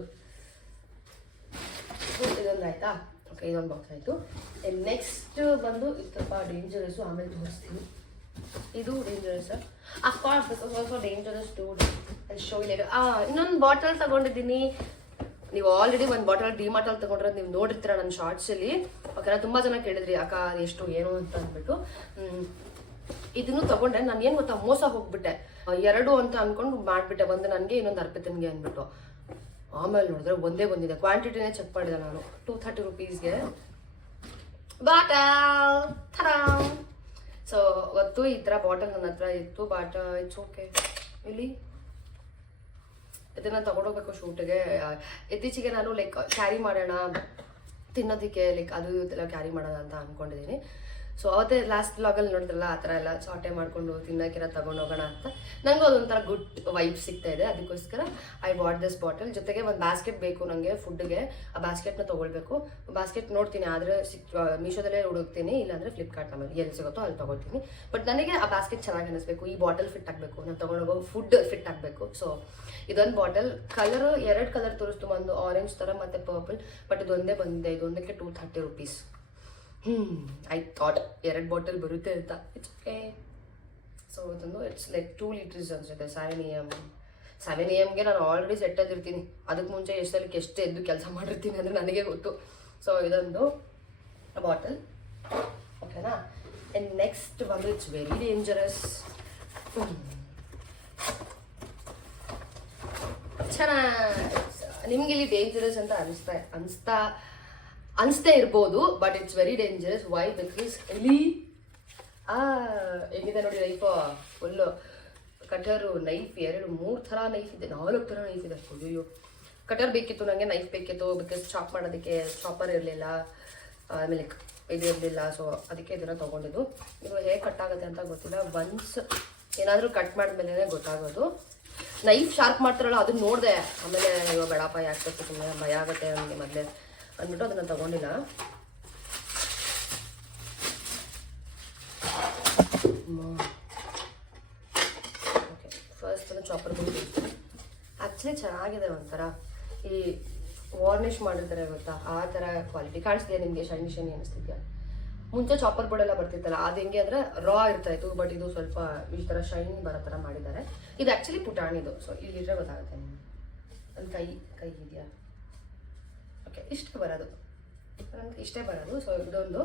ಇದೊಂದು ಆಯ್ತಾ? ಓಕೆ, ಇದೊಂದು ಬಾಕ್ಸ್ ಆಯಿತು. ನೆಕ್ಸ್ಟ್ ಬಂದು ಇದು ಸ್ವಲ್ಪ ಡೇಂಜರಸ್ಸು, ಆಮೇಲೆ ತೋರಿಸ್ತೀನಿ. ಇದು dangerous of course, because also dangerous to show ಇಲ್ಲ. ಇನ್ನೊಂದು ಬಾಟಲ್ ತಗೊಂಡಿದ್ದೀನಿ. ನೀವು ಆಲ್ರೆಡಿ ಒಂದು ಬಾಟಲ್ ಡಿಮಾರ್ಟಲ್ಲಿ ತೊಗೊಂಡಿರೋದು ನೀವು ನೋಡಿರ್ತೀರ ನನ್ನ ಶಾರ್ಟ್ಸಲ್ಲಿ. ಓಕೆನಾ? ತುಂಬ ಜನ ಕೇಳಿದ್ರಿ ಅಕ್ಕ ಎಷ್ಟು ಏನು ಅಂತ ಅಂದ್ಬಿಟ್ಟು. ಇದನ್ನು ತೊಗೊಂಡೆ. ನಾನು ಏನು ಗೊತ್ತಾ, ಮೋಸ ಹೋಗ್ಬಿಟ್ಟೆ. 2 ಅಂತ ಅಂದ್ಕೊಂಡು ಮಾಡಿಬಿಟ್ಟೆ. ಒಂದು ನನಗೆ, ಇನ್ನೊಂದು ಅರ್ಪಿತನಿಗೆ ಅಂದ್ಬಿಟ್ಟು. ಆಮೇಲೆ ನೋಡಿದ್ರೆ ಒಂದೇ ಬಂದಿದೆ. ಕ್ವಾಂಟಿಟಿನೇ ಚೆಕ್ ಮಾಡಿದೆ ನಾನು. 230 ರೂಪೀಸ್ಗೆ ಬಾಟಲ್ ಥರ. ಸೊ ಅವತ್ತು ಈ ಥರ ಬಾಟಲ್ ನನ್ನ ಹತ್ರ ಇತ್ತು. But it's okay. ಇಲ್ಲಿ ಇದನ್ನು ತಗೊಂಡೋಗ್ಬೇಕು ಶೂಟಿಗೆ. ಇತ್ತೀಚೆಗೆ ನಾನು ಲೈಕ್ ಕ್ಯಾರಿ ಮಾಡೋಣ ತಿನ್ನೋದಕ್ಕೆ, ಲೈಕ್ ಅದು ಇದೆಲ್ಲ ಕ್ಯಾರಿ ಮಾಡೋಣ ಅಂತ ಅಂದ್ಕೊಂಡಿದ್ದೀನಿ. ಸೊ ಅವತ್ತೇ ಲಾಸ್ಟ್ ವ್ಲಾಗಲ್ಲಿ ನೋಡಿದ್ರಲ್ಲ, ಆ ಥರ ಎಲ್ಲ ಚಾಟೆ ಮಾಡಿಕೊಂಡು ತಿನ್ನೋಕ್ಕೆಲ್ಲ ತೊಗೊಂಡೋಗೋಣ ಅಂತ. ನನಗೂ ಅದೊಂಥರ ಗುಡ್ ವೈಬ್ ಸಿಗ್ತಾ ಇದೆ. ಅದಕ್ಕೋಸ್ಕರ ಐ ಬಾಟ್ ದಿಸ್ ಬಾಟಲ್. ಜೊತೆಗೆ ಒಂದು ಬ್ಯಾಸ್ಕೆಟ್ ಬೇಕು ನನಗೆ ಫುಡ್ಗೆ. ಆ ಬ್ಯಾಸ್ಕೆಟ್ನ ತೊಗೊಳ್ಬೇಕು. ಬ್ಯಾಸ್ಕೆಟ್ ನೋಡ್ತೀನಿ, ಆದರೆ ಮೀಶೋದಲ್ಲೇ ಹುಡುಕ್ತೀನಿ, ಇಲ್ಲಾಂದರೆ ಫ್ಲಿಪ್ಕಾರ್ಟ್ನಲ್ಲಿ ಎಲ್ಲಿ ಸಿಗುತ್ತೋ ಅಲ್ಲಿ ತೊಗೊಳ್ತೀನಿ. ಬಟ್ ನನಗೆ ಆ ಬ್ಯಾಸ್ಕೆಟ್ ಚೆನ್ನಾಗಿ ಅನ್ನಿಸ್ಬೇಕು. ಈ ಬಾಟಲ್ ಫಿಟ್ ಆಗಬೇಕು, ನಾನು ತೊಗೊಂಡೋಗೋ ಫುಡ್ ಫಿಟ್ ಆಗಬೇಕು. ಸೊ ಇದೊಂದು ಬಾಟಲ್. ಕಲರು 2 ಕಲರ್ ತೋರಿಸ್ತು, ಒಂದು ಆರೆಂಜ್ ಥರ ಮತ್ತು ಪರ್ಪಲ್. ಬಟ್ ಇದೊಂದೇ ಬಂದಿದೆ. ಇದೊಂದಕ್ಕೆ 230 ರೂಪೀಸ್. ಐ ಥಾಟ್ 2 ಬಾಟಲ್ ಬರುತ್ತೆ ಅಂತ. It's okay. ಸೊ ಇದೊಂದು ಇಟ್ಸ್ ಲೈಕ್ 2 ಲೀಟರ್ಸ್ ಅನ್ಸುತ್ತೆ. 7 AM ನಾನು ಆಲ್ರೆಡಿ ಸೆಟ್ಟಲ್ಲಿರ್ತೀನಿ. ಅದಕ್ಕೆ ಮುಂಚೆ ಎಷ್ಟು ಎದ್ದು ಕೆಲಸ ಮಾಡಿರ್ತೀನಿ ಅಂದರೆ ನನಗೆ ಗೊತ್ತು. ಸೊ ಇದೊಂದು ಬಾಟಲ್. ಓಕೆನಾ? ಆ್ಯಂಡ್ ನೆಕ್ಸ್ಟ್ ಬಂದು ಇಟ್ಸ್ ವೆರಿ ಡೇಂಜರಸ್. ಚೆನ್ನಾಗಿ ನಿಮ್ಗೆ ಇಲ್ಲಿ ಡೇಂಜರಸ್ ಅಂತ ಅನಿಸ್ತಾ ಇರ್ಬೋದು. But it's very dangerous. Why? Because ಇಲ್ಲಿ ಹೇಗಿದೆ ನೋಡಿ ಲೈಫ್. ಫುಲ್ಲು ಕಟರು, ನೈಫ್, 2-3 ಥರ ನೈಫ್ ಇದೆ, 4 ಥರ ನೈಫ್ ಇದೆ. ಅಯ್ಯೋ, ಕಟರ್ ಬೇಕಿತ್ತು ನನಗೆ, ನೈಫ್ ಬೇಕಿತ್ತು. ಬಿಕಾಸ್ ಚಾಪ್ ಮಾಡೋದಕ್ಕೆ ಚಾಪರ್ ಇರಲಿಲ್ಲ, ಆಮೇಲೆ ಇದು ಇರಲಿಲ್ಲ. ಸೊ ಅದಕ್ಕೆ ಇದನ್ನು ತೊಗೊಂಡಿದ್ದು. ಇದು ಹೇಗೆ ಕಟ್ ಆಗುತ್ತೆ ಅಂತ ಗೊತ್ತಿಲ್ಲ. ಒನ್ಸ್ ಏನಾದರೂ ಕಟ್ ಮಾಡಿದ್ಮೇಲೆ ಗೊತ್ತಾಗೋದು. ನೈಫ್ ಶಾರ್ಪ್ ಮಾಡ್ತಾರಲ್ಲ, ಅದನ್ನ ನೋಡಿದೆ. ಆಮೇಲೆ ಇವಾಗ ಬೇಡಪ್ಪ, ಯಾಕೆ ಸುಮ್ಮನೆ ಭಯ ಆಗುತ್ತೆ ನನಗೆ ಮೊದಲೇ ಅಂದ್ಬಿಟ್ಟು ಅದನ್ನು ತಗೊಂಡಿಲ್ಲ. ಓಕೆ, ಫಸ್ಟ್ ಅದನ್ನು ಚಾಪರ್ ಬಂದು ಆ್ಯಕ್ಚುಲಿ ಚೆನ್ನಾಗಿದೆ. ಒಂಥರ ಈ ವಾರ್ನಿಷ್ ಮಾಡಿರ್ತಾರೆ ಗೊತ್ತಾ, ಆ ಥರ ಕ್ವಾಲಿಟಿ ಕಾಣಿಸ್ತಿದೆ ನಿಮಗೆ. ಶೈನಿ ಶೈನಿ ಅನಿಸ್ತಿದ್ಯಾ? ಮುಂಚೆ ಚಾಪರ್ ಬೋರ್ಡ್ ಎಲ್ಲ ಬರ್ತಿತ್ತಲ್ಲ ಅದು ಹೆಂಗೆ ಅಂದರೆ ರಾ ಇರ್ತಾಯಿತ್ತು, ಬಟ್ ಇದು ಸ್ವಲ್ಪ ಈ ಥರ ಶೈನಿಂಗ್ ಬರೋ ಥರ ಮಾಡಿದ್ದಾರೆ. ಇದು ಆ್ಯಕ್ಚುಲಿ ಪುಟಾಣಿದು. ಸೊ ಇಲ್ಲಿದ್ರೆ ಗೊತ್ತಾಗುತ್ತೆ ನಿಮಗೆ. ನನ್ನ ಕೈ ಇದೆಯಾ? ಓಕೆ, ಇಷ್ಟೇ ಬರೋದು, ನನಗೆ ಇಷ್ಟೇ ಬರೋದು. ಸೊ ಇದೊಂದು,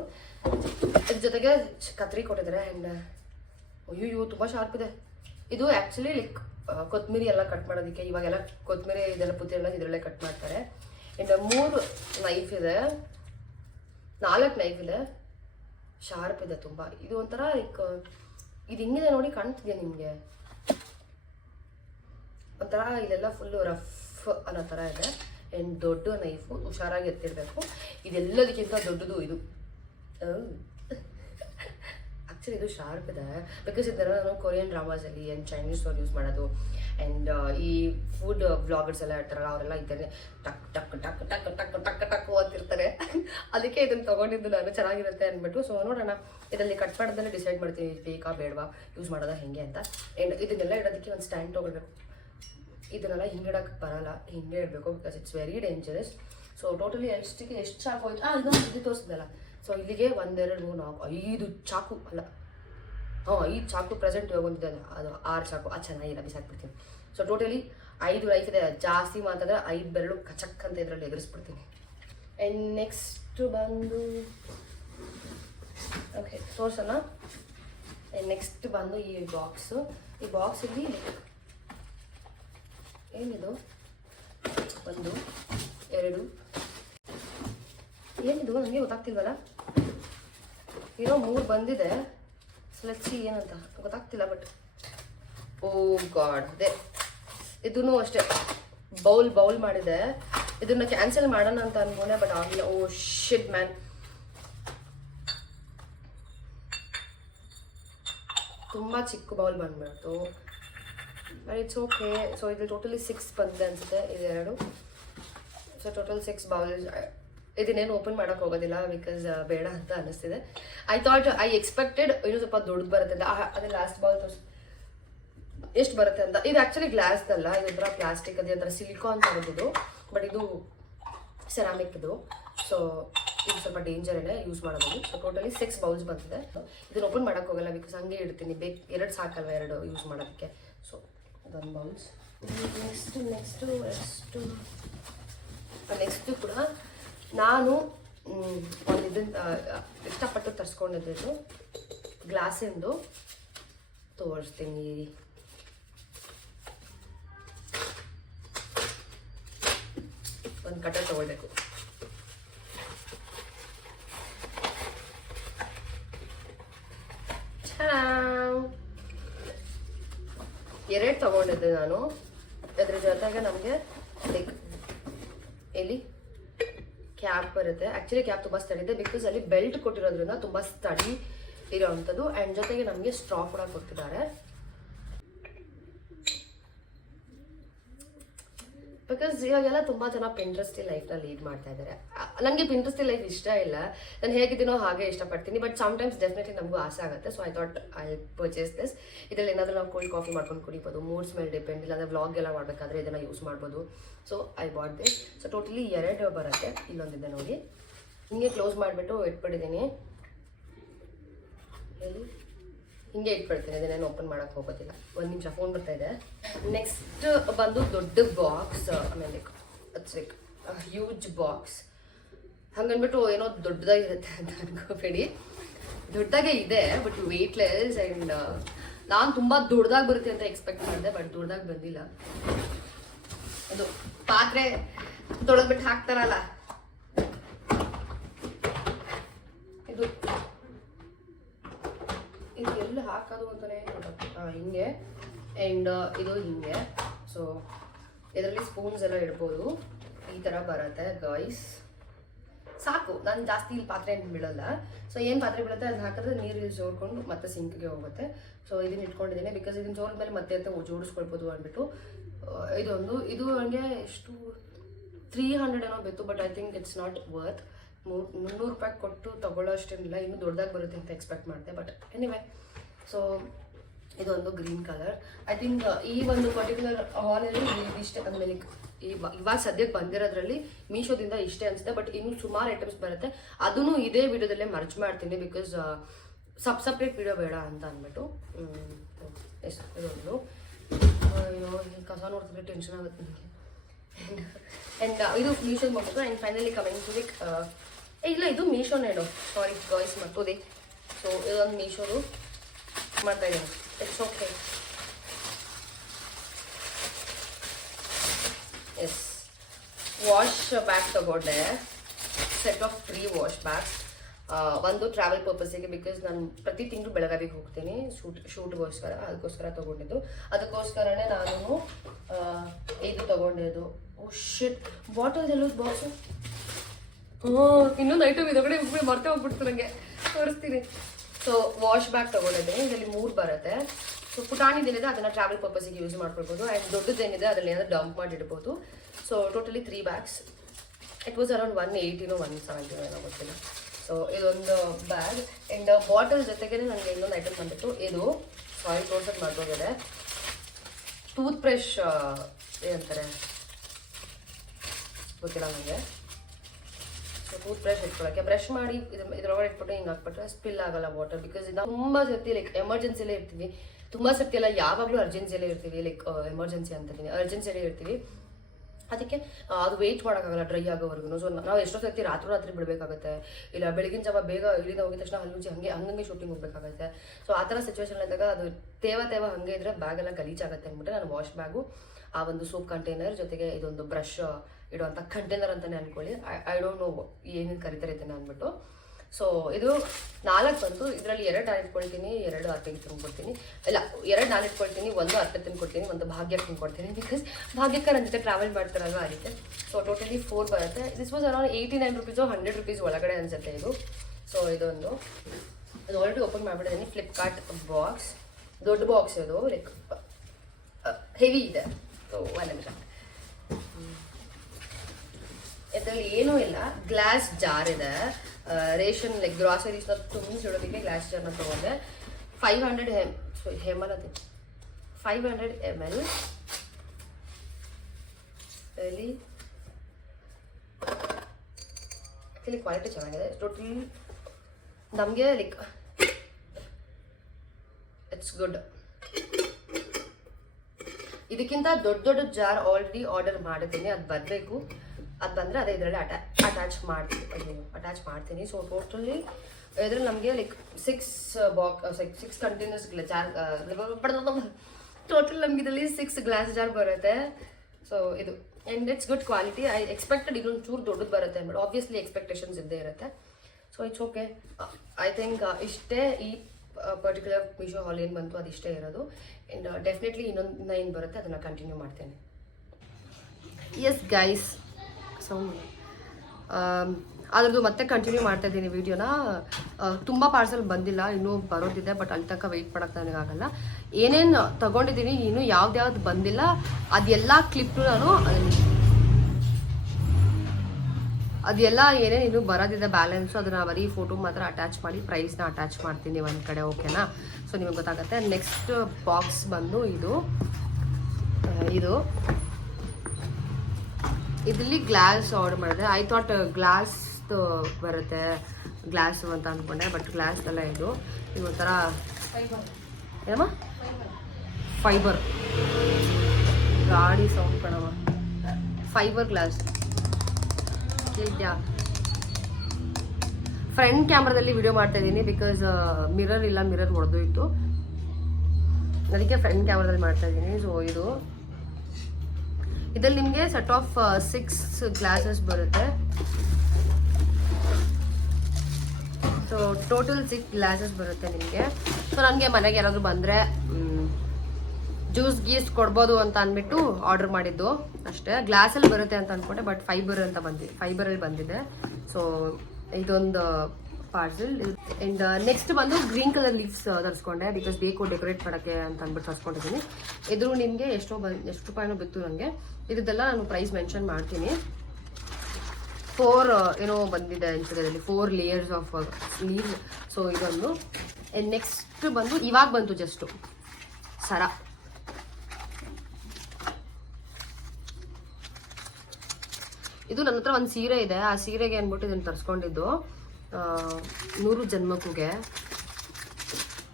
ಇದ್ರ ಜೊತೆಗೆ ಕತ್ರಿ ಕೊಟ್ಟಿದ್ದಾರೆ. ಆ್ಯಂಡ್ ಅಯ್ಯೋ ತುಂಬ ಶಾರ್ಪ್ ಇದೆ ಇದು. ಆ್ಯಕ್ಚುಲಿ ಲೈಕ್ ಕೊತ್ತಂಬರಿ ಎಲ್ಲ ಕಟ್ ಮಾಡೋದಕ್ಕೆ, ಇವಾಗೆಲ್ಲ ಕೊತ್ತಂಬರಿ ಇದೆಲ್ಲ ಪುತ್ತಿ ಎಲ್ಲ ಇದರಲ್ಲೇ ಕಟ್ ಮಾಡ್ತಾರೆ. ಆ್ಯಂಡ್ 3 ನೈಫ್ ಇದೆ, 4 ನೈಫ್ ಇದೆ, ಶಾರ್ಪ್ ಇದೆ ತುಂಬ. ಇದು ಒಂಥರ ಲೈಕ್ ಇದು ಹಿಂಗಿದೆ ನೋಡಿ, ಕಾಣ್ತಿದೆಯಾ ನಿಮಗೆ? ಒಂಥರ ಇಲ್ಲೆಲ್ಲ ಫುಲ್ಲು ರಫ್ ಅನ್ನೋ ಥರ ಇದೆ. ಆ್ಯಂಡ್ ದೊಡ್ಡ ನೈಫು, ಹುಷಾರಾಗಿ ಎತ್ತಿಡಬೇಕು. ಇದೆಲ್ಲದಕ್ಕಿಂತ ದೊಡ್ಡದು ಇದು. ಆ್ಯಕ್ಚುಲಿ ಇದು ಶಾರ್ಪ್ ಇದೆ, ಬಿಕಾಸ್ ಇದೆಲ್ಲ ನಾನು ಕೊರಿಯನ್ ಡ್ರಾಮಾಸಲ್ಲಿ ಆ್ಯಂಡ್ ಚೈನೀಸ್ ಅವ್ರು ಯೂಸ್ ಮಾಡೋದು. ಆ್ಯಂಡ್ ಈ ಫುಡ್ ಬ್ಲಾಗರ್ಸ್ ಎಲ್ಲ ಇರ್ತಾರಲ್ಲ, ಅವರೆಲ್ಲ ಇದ್ದಾರೆ ಟಕ್ ಟಕ್ ಟಕ್ ಟಕ್ ಟಕ್ ಟಕ್ ಟಕ್ ಓದ್ತಿರ್ತಾರೆ. ಅದಕ್ಕೆ ಇದನ್ನು ತೊಗೊಂಡಿದ್ದು ನಾನು, ಚೆನ್ನಾಗಿರುತ್ತೆ ಅಂದ್ಬಿಟ್ಟು. ಸೊ ನೋಡೋಣ, ಇದರಲ್ಲಿ ಕಟ್ ಮಾಡೋದಲ್ಲೇ ಡಿಸೈಡ್ ಮಾಡ್ತೀವಿ ಬೇಕಾ ಬೇಡವಾ, ಯೂಸ್ ಮಾಡೋದಾ ಹೇಗೆ ಅಂತ. ಆ್ಯಂಡ್ ಇದನ್ನೆಲ್ಲ ಇಡೋದಕ್ಕೆ ಒಂದು ಸ್ಟ್ಯಾಂಡ್ ತೊಗೊಳ್ಬೇಕು. ಇದನ್ನೆಲ್ಲ ಹಿಂಗೆ ಇಡೋಕ್ಕೆ ಬರೋಲ್ಲ, ಹಿಂಗೆ ಇಡಬೇಕು, because it's very dangerous. So totally ಎಷ್ಟು ಚಾಕು ಹೋಯ್ತು? ಇದೊಂದು ಇದು ತೋರಿಸಿದಲ್ಲ. ಸೊ ಇಲ್ಲಿಗೆ 1 2 3 4 5 ಚಾಕು ಅಲ್ಲ, 5 ಚಾಕು ಪ್ರೆಸೆಂಟ್ ಹೋಗಿದ್ದೆ. ಅದು 6 ಚಾಕು, ಅದು ಚೆನ್ನಾಗಿಲ್ಲ, ಬಿಸಾಕ್ಬಿಡ್ತೀನಿ. ಸೊ ಟೋಟಲಿ 5 ಲೈಫ್ ಇದೆ. ಜಾಸ್ತಿ ಮಾತಾಡಿದ್ರೆ 5 ಬೆರಳು ಕಚಕ್ ಅಂತ ಇದರಲ್ಲಿ ಎದುರಿಸ್ಬಿಡ್ತೀನಿ. ಆ್ಯಂಡ್ ನೆಕ್ಸ್ಟ್ ಬಂದು ಓಕೆ ತೋರ್ಸೋಣ. ನೆಕ್ಸ್ಟ್ ಬಂದು ಈ ಬಾಕ್ಸು. ಈ ಬಾಕ್ಸಲ್ಲಿ ಏನಿದು? 1 2 ಏನಿದು ನನಗೆ ಗೊತ್ತಾಗ್ತಿಲ್ವಲ್ಲ. ಏನೋ 3 ಬಂದಿದೆ. ಲೆಟ್ಸ್ ಸಿ ಏನಂತ ಗೊತ್ತಾಗ್ತಿಲ್ಲ. ಬಟ್ ಓ ಗಾಡ್, ಅದೇ ಇದೂ ಅಷ್ಟೇ ಬೌಲ್ ಮಾಡಿದೆ. ಇದನ್ನ ಕ್ಯಾನ್ಸಲ್ ಮಾಡೋಣ ಅಂತ ಅನ್ಕೊಂಡೆ, ಬಟ್ ಆಗಿಲ್ಲ. ಓ ಶಿಟ್ ಮ್ಯಾನ್, ತುಂಬ ಚಿಕ್ಕ ಬೌಲ್ ಬಂದ್ಬಿಡ್ತು. But it's okay. ಸೊ ಇದು ಟೋಟಲಿ 6 ಬಂದಿದೆ ಅನಿಸುತ್ತೆ, ಇದೆರಡು. So total 6 bowl. ಇದನ್ನೇನು ಓಪನ್ ಮಾಡೋಕೆ ಹೋಗೋದಿಲ್ಲ, ಬಿಕಾಸ್ ಬೇಡ ಅಂತ ಅನ್ನಿಸ್ತಿದೆ. ಐ ಎಕ್ಸ್ಪೆಕ್ಟೆಡ್ ಇನ್ನೂ ಸ್ವಲ್ಪ ದೊಡ್ಡದು ಬರುತ್ತೆ ಅಂತ. ಅದೇ ಲಾಸ್ಟ್ ಬೌಲ್ ತೋರಿಸಿ ಎಷ್ಟು ಬರುತ್ತೆ ಅಂತ. ಇದು ಆ್ಯಕ್ಚುಲಿ ಗ್ಲಾಸ್ದಲ್ಲ, ಇದೊಂಥರ ಪ್ಲಾಸ್ಟಿಕ್, ಅದೇ ಒಂಥರ ಸಿಲಿಕಾನ್ ತಗೋದಿದ್ದು. ಬಟ್ ಇದು ಸೆರಾಮಿಕ್ ಇದು. ಸೊ ಇದು ಸ್ವಲ್ಪ ಡೇಂಜರ್ ಇದೆ ಯೂಸ್ ಮಾಡೋದು. ಸೊ ಟೋಟಲಿ 6 ಬೌಲ್ಸ್ ಬಂದಿದೆ. ಇದನ್ನು ಓಪನ್ ಮಾಡೋಕೆ ಹೋಗಲ್ಲ, ಬಿಕಾಸ್ ಹಂಗೆ ಇಡ್ತೀನಿ. 2 ಸಾಕಲ್ವ 2 ಯೂಸ್ ಮಾಡೋದಕ್ಕೆ. ಸೊ ಇದೊಂದು ಬೌಲ್ಸ್. ನೆಕ್ಸ್ಟು ಕೂಡ ನಾನು ಒಂದು ಇದನ್ನು ಇಷ್ಟಪಟ್ಟು ತರಿಸ್ಕೊಂಡಿದ್ದು ಗ್ಲಾಸಿಂದು ತೋರಿಸ್ತೀನಿ. ಒಂದು ಕಟ್ಟರ್ ತೊಗೊಳ್ಬೇಕು. ಎರಡು ತಗೊಂಡಿದ್ದೆ ನಾನು. ಅದ್ರ ಜೊತೆಗೆ ನಮಗೆ ಲೈಕ್ ಎಲ್ಲಿ ಕ್ಯಾಪ್ ಬರುತ್ತೆ. ಆ್ಯಕ್ಚುಲಿ ಕ್ಯಾಪ್ ತುಂಬ ಸ್ಟಡಿ ಇದೆ, ಬಿಕಾಸ್ ಅಲ್ಲಿ ಬೆಲ್ಟ್ ಕೊಟ್ಟಿರೋದ್ರಿಂದ ತುಂಬ ಸ್ಟಡಿ ಇರೋವಂಥದ್ದು. ಆ್ಯಂಡ್ ಜೊತೆಗೆ ನಮಗೆ ಸ್ಟ್ರಾ ಕೂಡ ಕೊಟ್ಟಿದ್ದಾರೆ. ಬಿಕಾಸ್ ಇವಾಗೆಲ್ಲ ತುಂಬ ಜನ ಪಿಂಟ್ರೆಸ್ಟಿ ಲೈಫ್ನ ಲೀಡ್ ಮಾಡ್ತಾ ಇದ್ದಾರೆ. ನನಗೆ ಪಿಂಟ್ರೆಸ್ಟಿ ಲೈಫ್ ಇಷ್ಟ ಇಲ್ಲ, ನಾನು ಹೇಗಿದ್ದೀನೋ ಹಾಗೆ ಇಷ್ಟಪಡ್ತೀನಿ. ಬಟ್ ಸಮ್ಟೈಮ್ಸ್ ಡೆಫಿನೆಟ್ಲಿ ನಮಗೂ ಆಸೆ ಆಗುತ್ತೆ. So I thought I purchase this. ಇದರಲ್ಲಿ ಏನಾದರೂ ನಾವು ಕೋಲ್ಡ್ ಕಾಫಿ ಮಾಡ್ಕೊಂಡು ಕುಡಿಬೋದು, ಮೂಡ್ಸ್ ಮೇಲೆ ಡಿಪೆಂಡ್. ಇಲ್ಲಾಂದರೆ ವ್ಲಾಗ್ ಎಲ್ಲ ಮಾಡಬೇಕಾದ್ರೆ ಇದನ್ನು ಯೂಸ್ ಮಾಡ್ಬೋದು. So I bought this. So totally 2 ಬರುತ್ತೆ. ಇಲ್ಲೊಂದಿದೆ ನೋಡಿ, ಹಿಂಗೆ ಕ್ಲೋಸ್ ಮಾಡಿಬಿಟ್ಟು ಇಟ್ಬಿಟ್ಟಿದ್ದೀನಿ. ಹೇಳಿ ಹಿಂಗೆ ಇಟ್ಬಿಡ್ತೀನಿ, ಇದನ್ನೇನು ಓಪನ್ ಮಾಡೋಕ್ಕೆ ಹೋಗೋದಿಲ್ಲ. 1 ನಿಮಿಷ, ಫೋನ್ ಬರ್ತಾ ಇದೆ. ನೆಕ್ಸ್ಟ್ ಬಂದು ದೊಡ್ಡ ಬಾಕ್ಸ್. ಆಮೇಲೆ ಇಟ್ಸ್ ಲೈಕ್ ಹ್ಯೂಜ್ ಬಾಕ್ಸ್. ಹಂಗನ್ಬಿಟ್ಟು ಏನೋ ದೊಡ್ಡದಾಗಿರುತ್ತೆ ಅಂತ ಅನ್ಕೋಬೇಡಿ, ದೊಡ್ಡದಾಗೆ ಇದೆ, ಬಟ್ ವೆಯ್ಟ್ಲೆಸ್. ಆ್ಯಂಡ್ ನಾನು ತುಂಬ ದೊಡ್ಡದಾಗಿ ಬರುತ್ತೆ ಅಂತ ಎಕ್ಸ್ಪೆಕ್ಟ್ ಮಾಡಿದೆ, ಬಟ್ ದೊಡ್ಡದಾಗಿ ಬಂದಿಲ್ಲ. ಅದು ಪಾತ್ರೆ ತೊಳೆದ್ಬಿಟ್ಟು ಹಾಕ್ತಾರಲ್ಲ, ಇದು ಎಲ್ಲಿ ಹಾಕೋದು ಅಂತಲೇ ಹಿಂಗೆ. ಆ್ಯಂಡ್ ಇದು ಹಿಂಗೆ. ಸೊ ಇದರಲ್ಲಿ ಸ್ಪೂನ್ಸ್ ಎಲ್ಲ ಇಡ್ಬೋದು. ಈ ಥರ ಬರುತ್ತೆ ಗೈಸ್. ಸಾಕು, ನಾನು ಜಾಸ್ತಿ ಇಲ್ಲಿ ಪಾತ್ರೆ ಏನು ಬೀಳಲ್ಲ. ಸೊ ಏನು ಪಾತ್ರೆ ಬೀಳುತ್ತೆ ಅದನ್ನ ಹಾಕಿದ್ರೆ ನೀರಲ್ಲಿ ಜೋಡ್ಕೊಂಡು ಮತ್ತೆ ಸಿಂಕ್ಗೆ ಹೋಗುತ್ತೆ. ಸೊ ಇದನ್ನ ಇಟ್ಕೊಂಡಿದ್ದೀನಿ, ಬಿಕಾಸ್ ಇದನ್ನ ಜೋಡಿದ್ಮೇಲೆ ಮತ್ತೆ ಅಂತ ಜೋಡಿಸ್ಕೊಳ್ಬೋದು ಅಂದ್ಬಿಟ್ಟು. ಇದು ನನಗೆ ಎಷ್ಟು 300 ಏನೋ ಬಿತ್ತು, but I think it's not worth. 300 ರೂಪಾಯಿ ಕೊಟ್ಟು ತೊಗೊಳ್ಳೋ ಅಷ್ಟೇನಿಲ್ಲ. ಇನ್ನೂ ದೊಡ್ಡದಾಗಿ ಬರುತ್ತೆ ಅಂತ ಎಕ್ಸ್ಪೆಕ್ಟ್ ಮಾಡಿದೆ, ಬಟ್ ಎನಿವೆ. ಸೊ ಇದೊಂದು ಗ್ರೀನ್ ಕಲರ್. ಐ ಥಿಂಕ್ ಈ ಒಂದು ಪರ್ಟಿಕ್ಯುಲರ್ ಹಾಲಲ್ಲಿ ಇದಿಷ್ಟೇ. ಆಮೇಲೆ ಇವಾಗ ಸದ್ಯಕ್ಕೆ ಬಂದಿರೋದ್ರಲ್ಲಿ ಮೀಶೋದಿಂದ ಇಷ್ಟೇ ಅನಿಸುತ್ತೆ. ಬಟ್ ಇನ್ನು ಸುಮಾರು ಐಟಮ್ಸ್ ಬರುತ್ತೆ, ಅದನ್ನು ಇದೇ ವಿಡಿಯೋದಲ್ಲೇ ಮರ್ಚ್ ಮಾಡ್ತೀನಿ ಬಿಕಾಸ್ ಸಪ್ರೇಟ್ ವಿಡಿಯೋ ಬೇಡ ಅಂತ ಅಂದ್ಬಿಟ್ಟು. ಎಸ್ ಇದೊಂದು ಅಯ್ಯೋ ಕಸ ನೋಡ್ತಿದ್ರೆ ಟೆನ್ಷನ್ ಆಗುತ್ತೆ ನನಗೆ. ಆ್ಯಂಡ್ ಇದು ಮೀಶೋದು ಮಾಡ್ಬೋದು. And finally coming to like ಇಲ್ಲ ಇದು ಮೀಶೋನೇ ಹೇಳೋ, ಸಾರಿ ಗಾಯ್ಸ್ ಮತ್ತೋದೆ. ಸೊ ಇದೊಂದು ಮೀಶೋದು ಮಾಡ್ತಾ ಇದ್ದೀನಿ. It's okay. Yes wash bag ತಗೊಂಡೆ, ಸೆಟ್ ಆಫ್ 3 ವಾಶ್ ಬ್ಯಾಗ್ಸ್. ಒಂದು ಟ್ರಾವೆಲ್ ಪರ್ಪಸ್ಸಿಗೆ, ಬಿಕಾಸ್ ನಾನು ಪ್ರತಿ ತಿಂಗಳು ಬೆಳಗಾವಿಗೆ ಹೋಗ್ತೀನಿ ಶೂಟ್ಗೋಸ್ಕರ, ಅದಕ್ಕೋಸ್ಕರ ತೊಗೊಂಡಿದ್ದು. ಅದಕ್ಕೋಸ್ಕರನೇ ನಾನು ಇದು ತೊಗೊಂಡಿದ್ದು. ಓ ಶಿಟ್, ಬಾಟಲ್ ಎಲ್ಲೋದು ಬಾಕ್ಸು? ಇನ್ನೊಂದು ಐಟಮ್ ಇದೊಗಡೆ ಮರ್ತೇ ಹೋಗ್ಬಿಡ್ತು ನನಗೆ, ತೋರಿಸ್ತೀನಿ. ಸೊ ವಾಶ್ ಬ್ಯಾಗ್ ತೊಗೊಂಡಿದ್ದೀನಿ, ಇದರಲ್ಲಿ 3 ಬರುತ್ತೆ. ಸೊ ಪುಟಾಣಿದೇನಿದೆ ಅದನ್ನು ಟ್ರಾವೆಲ್ ಪರ್ಪಸ್ಸಿಗೆ ಯೂಸ್ ಮಾಡ್ಕೊಳ್ಬೋದು. ಆ್ಯಂಡ್ ದೊಡ್ಡದೇನಿದೆ ಅದರಲ್ಲಿ ಏನಾದರೂ ಡಂಪ್ ಮಾಡಿಡ್ಬೋದು. So totally 3 bags. It was around 180 170 ಏನೋ ಗೊತ್ತಿಲ್ಲ. ಸೊ ಇದೊಂದು ಬ್ಯಾಗ್. ಆ್ಯಂಡ್ ಬಾಟಲ್ ಜೊತೆಗೆ ನನಗೆ ಇನ್ನೊಂದು ಐಟಮ್ ಬಂದಿತ್ತು. ಇದು ಸಾರಿ ತೋರ್ಸೋದು ಮಾಡ್ಬೋಗಿದೆ, ಟೂತ್ ಬ್ರಷ್ ಏನಂತಾರೆ ಗೊತ್ತಿಲ್ಲ ನನಗೆ. ಸೊ ಟೂತ್ ಬ್ರಷ್ ಇಟ್ಕೊಳ್ಳೋಕ್ಕೆ, ಬ್ರಷ್ ಮಾಡಿ ಇದ್ರೊಳಗಡೆ ಇಟ್ಬಿಟ್ಟು ಹಿಂಗೆ ಹಾಕ್ಬಿಟ್ರೆ ಸ್ಪಿಲ್ ಆಗಲ್ಲ ವಾಟರ್. ಬಿಕಾಸ್ ಇದು ತುಂಬ ಸರ್ತಿ ಲೈಕ್ ಎಮರ್ಜೆನ್ಸಿಲೇ ಇರ್ತೀವಿ, ತುಂಬ ಸರ್ತಿ ಎಲ್ಲ ಯಾವಾಗಲೂ ಅರ್ಜೆನ್ಸಿಯಲ್ಲೇ ಇರ್ತೀವಿ. ಲೈಕ್ ಎಮರ್ಜೆನ್ಸಿ ಅಂತೀನಿ, ಅರ್ಜೆನ್ಸಿಯಲ್ಲೇ ಇರ್ತೀವಿ. ಅದಕ್ಕೆ ಅದು ವೆಯ್ಟ್ ಮಾಡೋಕ್ಕಾಗಲ್ಲ ಡ್ರೈ ಆಗೋವರೆಗೂ. ಸೊ ನಾವು ಎಷ್ಟೋ ಸರ್ತಿ ರಾತ್ರಿ ಬಿಡಬೇಕಾಗುತ್ತೆ, ಇಲ್ಲ ಬೆಳಗಿನ ಜಾವ ಬೇಗ ಇಲ್ಲಿಂದ ಹೋಗಿದ ತಕ್ಷಣ ಹಲ್ಲುಚ್ಚಿ ಹಂಗೆ ಶೂಟಿಂಗ್ ಹೋಗ್ಬೇಕಾಗುತ್ತೆ. ಸೊ ಆ ಥರ ಸಿಚುವೇಶನ್ ಇದ್ದಾಗ ಅದು ತೇವ ಹಾಗೆ ಇದ್ರೆ ಬ್ಯಾಗೆಲ್ಲ ಗಲೀಜಾಗುತ್ತೆ ಅಂದ್ಬಿಟ್ಟು ನಾನು ವಾಶ್ ಬ್ಯಾಗು, ಆ ಒಂದು ಸೋಪ್ ಕಂಟೈನರ್ ಜೊತೆಗೆ ಇದೊಂದು ಬ್ರಷ್ ಇಡುವಂಥ ಕಂಟೈನರ್ ಅಂತಲೇ ಅನ್ಕೊಳ್ಳಿ. ಐ ಡೋಂಟ್ ನೋ ಏನೇನು ಕರಿತಾರೆ ಇದನ್ನು ಅಂದ್ಬಿಟ್ಟು. ಸೊ ಇದು 4 ಬಂತು. ಇದರಲ್ಲಿ 2 ನಾನು ಇಟ್ಕೊಳ್ತೀನಿ, 2 ಅರ್ಧಕ್ಕೆ ತಂದ್ಕೊಡ್ತೀನಿ. ಇಲ್ಲ 2 ನಾನು ಇಟ್ಕೊಳ್ತೀನಿ, 1 ಅರ್ಧ ತಂದ್ಕೊಡ್ತೀನಿ, 1 ಭಾಗ್ಯಕ್ಕೆ ತಂದ್ಕೊಡ್ತೀನಿ. ಬಿಕಾಸ್ ಭಾಗ್ಯಕ್ಕೆ ನನ್ನ ಜೊತೆ ಟ್ರಾವೆಲ್ ಮಾಡ್ತಾರಲ್ವ ಅದಕ್ಕೆ. ಸೊ ಟೋಟಲಿ 4 ಬರುತ್ತೆ. This was around 89 rupees 100 rupees ಒಳಗಡೆ ಅನಿಸುತ್ತೆ ಇದು. ಸೊ ಇದೊಂದು ಅದು ಆಲ್ರೆಡಿ ಓಪನ್ ಮಾಡಿಬಿಟ್ಟಿದ್ದೀನಿ. ಫ್ಲಿಪ್ಕಾರ್ಟ್ ಬಾಕ್ಸ್, ದೊಡ್ಡ ಬಾಕ್ಸ್ ಇದು, ಲೈಕ್ ಹೆವಿ ಇದೆ. ಸೊ 1 ನಿಮಿಷ. ಇದರಲ್ಲಿ ಏನೂ ಇಲ್ಲ, ಗ್ಲಾಸ್ ಜಾರ್ ಇದೆ. ರೇಷನ್ ಲೈಕ್ ಗ್ರಾಸರೀಸ್ನ ತುಂಬಿಸಿಡೋದಕ್ಕೆ ಗ್ಲಾಸ್ ಜಾರ್ನ ತೊಗೊಂಡೆ. 500 ml ಅಲ್ಲಿ ಆ್ಯಕ್ಚುಲಿ ಕ್ವಾಲಿಟಿ ಚೆನ್ನಾಗಿದೆ. ಟೋಟಲಿ ನಮಗೆ ಲೈಕ್ ಇಟ್ಸ್ ಗುಡ್. ಇದಕ್ಕಿಂತ ದೊಡ್ಡ ಜಾರ್ ಆಲ್ರೆಡಿ ಆರ್ಡರ್ ಮಾಡಿದ್ದೀನಿ, ಅದು ಬರಬೇಕು. ಅದು ಬಂದರೆ ಅದೇ ಇದರಲ್ಲಿ ಅಟ್ಯಾಚ್ ಮಾಡ್ತೀನಿ. ಸೊ ಟೋಟಲಿ ಇದರಲ್ಲಿ ನಮಗೆ ಲೈಕ್ 6 ಕಂಟೈನರ್ಸ್ ಜಾರ್ ಟೋಟಲ್ ನಮ್ಗೆ ಇದರಲ್ಲಿ 6 ಗ್ಲಾಸ್ ಜಾರ್ ಬರುತ್ತೆ. ಸೊ ಇದು and it's good quality. I expected ಇದೊಂದು ಚೂರು ದೊಡ್ಡದು ಬರುತ್ತೆ ಅಂದ್ಬಿಟ್ಟು. ಆಬ್ವಿಯಸ್ಲಿ ಎಕ್ಸ್ಪೆಕ್ಟೇಷನ್ಸ್ ಇದ್ದೇ ಇರುತ್ತೆ. So it's okay. I think ಇಷ್ಟೇ ಈ ಪರ್ಟಿಕ್ಯುಲರ್ ಮೀಶೋ ಹಾಲ್ ಏನು ಬಂತು ಅದಿಷ್ಟೇ ಇರೋದು. ಆ್ಯಂಡ್ ಡೆಫಿನೆಟ್ಲಿ ಇನ್ನೊಂದು ಏನು ಬರುತ್ತೆ ಅದನ್ನು ಕಂಟಿನ್ಯೂ ಮಾಡ್ತೇನೆ. ಎಸ್ ಗೈಸ್, ಸೊ ಅದ್ರದ್ದು ಮತ್ತೆ ಕಂಟಿನ್ಯೂ ಮಾಡ್ತಾ ಇದ್ದೀನಿ ವಿಡಿಯೋನ. ತುಂಬ ಪಾರ್ಸಲ್ ಬಂದಿಲ್ಲ, ಇನ್ನೂ ಬರೋದಿದೆ. ಬಟ್ ಅಲ್ಲಿ ತನಕ ವೆಯ್ಟ್ ಮಾಡೋಕ್ಕೆ ನನಗಾಗಲ್ಲ. ಏನೇನು ತಗೊಂಡಿದ್ದೀನಿ, ಇನ್ನೂ ಯಾವ್ದು ಬಂದಿಲ್ಲ, ಅದೆಲ್ಲ ಕ್ಲಿಪ್ನು ನಾನು ಅದೆಲ್ಲ ಏನೇನು ಇನ್ನೂ ಬರೋದಿದೆ ಬ್ಯಾಲೆನ್ಸು, ಅದನ್ನು ಬರೀ ಫೋಟೋ ಮಾತ್ರ ಅಟ್ಯಾಚ್ ಮಾಡಿ ಪ್ರೈಸ್ನ ಅಟ್ಯಾಚ್ ಮಾಡ್ತೀನಿ ಒಂದು ಕಡೆ. ಓಕೆನಾ? ಸೊ ನಿಮಗೆ ಗೊತ್ತಾಗುತ್ತೆ. ನೆಕ್ಸ್ಟ್ ಬಾಕ್ಸ್ ಬಂದು ಇದು ಇದರಲ್ಲಿ ಗ್ಲಾಸ್ ಆರ್ಡರ್ ಮಾಡಿದೆ. ಐ ಥಾಟ್ ಗ್ಲಾಸ್ ಬರುತ್ತೆ ಗ್ಲಾಸು ಅಂತ ಅಂದ್ಕೊಂಡೆ, ಬಟ್ ಗ್ಲಾಸ್ ಎಲ್ಲ ಇದು ಒಂಥರ ಏನಮ್ಮ ಫೈಬರ್ ಗಾಡಿ ಸೌಂಡ್ ಕಣವ. ಫೈಬರ್ ಗ್ಲಾಸ್ ಕೇಳ್ತ್ಯಾ? ಫ್ರಂಟ್ ಕ್ಯಾಮ್ರಾದಲ್ಲಿ ವಿಡಿಯೋ ಮಾಡ್ತಾ ಇದ್ದೀನಿ ಬಿಕಾಸ್ ಮಿರರ್ ಇಲ್ಲ, ಮಿರರ್ ಹೊಡೆದೋಯ್ತು, ಅದಕ್ಕೆ ಫ್ರಂಟ್ ಕ್ಯಾಮ್ರಾದಲ್ಲಿ ಮಾಡ್ತಾ ಇದ್ದೀನಿ. ಸೊ ಇದರಲ್ಲಿ ನಿಮಗೆ ಸೆಟ್ ಆಫ್ 6 ಗ್ಲಾಸಸ್ ಬರುತ್ತೆ. ಸೊ ಟೋಟಲ್ 6 ಗ್ಲಾಸಸ್ ಬರುತ್ತೆ ನಿಮಗೆ. ಸೊ ನನಗೆ ಮನೆಗೆ ಯಾರಾದರೂ ಬಂದರೆ ಜ್ಯೂಸ್ ಗೀಸ್ ಕೊಡ್ಬೋದು ಅಂತ ಅಂದ್ಬಿಟ್ಟು ಆರ್ಡರ್ ಮಾಡಿದ್ದು ಅಷ್ಟೇ. ಗ್ಲಾಸಲ್ಲಿ ಬರುತ್ತೆ ಅಂತ ಅಂದ್ಕೊಂಡೆ, ಬಟ್ ಫೈಬರಲ್ಲಿ ಬಂದಿದೆ. ಸೊ ಇದೊಂದು ಪಾರ್ಸಲ್. ಆ್ಯಂಡ್ ನೆಕ್ಸ್ಟ್ ಬಂದು ಗ್ರೀನ್ ಕಲರ್ ಲೀವ್ಸ್ ತರಿಸ್ಕೊಂಡೆ, ಬಿಕಾಸ್ ಬೇಕು ಡೆಕೋರೇಟ್ ಮಾಡೋಕ್ಕೆ ಅಂತ ಅಂದ್ಬಿಟ್ಟು ತರಿಸ್ಕೊಂಡಿದ್ದೀನಿ. ಇದು ನಿಮಗೆ ಎಷ್ಟು ರೂಪಾಯಿನೋ ಬಿತ್ತು ನನಗೆ. ಇದೆಲ್ಲ ನಾನು ಪ್ರೈಸ್ ಮೆನ್ಷನ್ ಮಾಡ್ತೀನಿ. 4 ಏನೋ ಬಂದಿದೆ ಅನ್ಸುತ್ತೆ, 4 ಲೇಯರ್ಸ್ ಆಫ್ ಲೀವ್ಸ್. ಸೊ ಇದೊಂದು. ನೆಕ್ಸ್ಟ್ ಬಂದು ಇವಾಗ ಬಂತು ಜಸ್ಟು ಸರ. ಇದು ನನ್ನ ಹತ್ರ ಒಂದು ಸೀರೆ ಇದೆ, ಆ ಸೀರೆಗೆ ಅಂದ್ಬಿಟ್ಟು ಇದನ್ನು ತರಿಸ್ಕೊಂಡಿದ್ದು. 100 ಜನ್ಮಕ್ಕೂಗೆ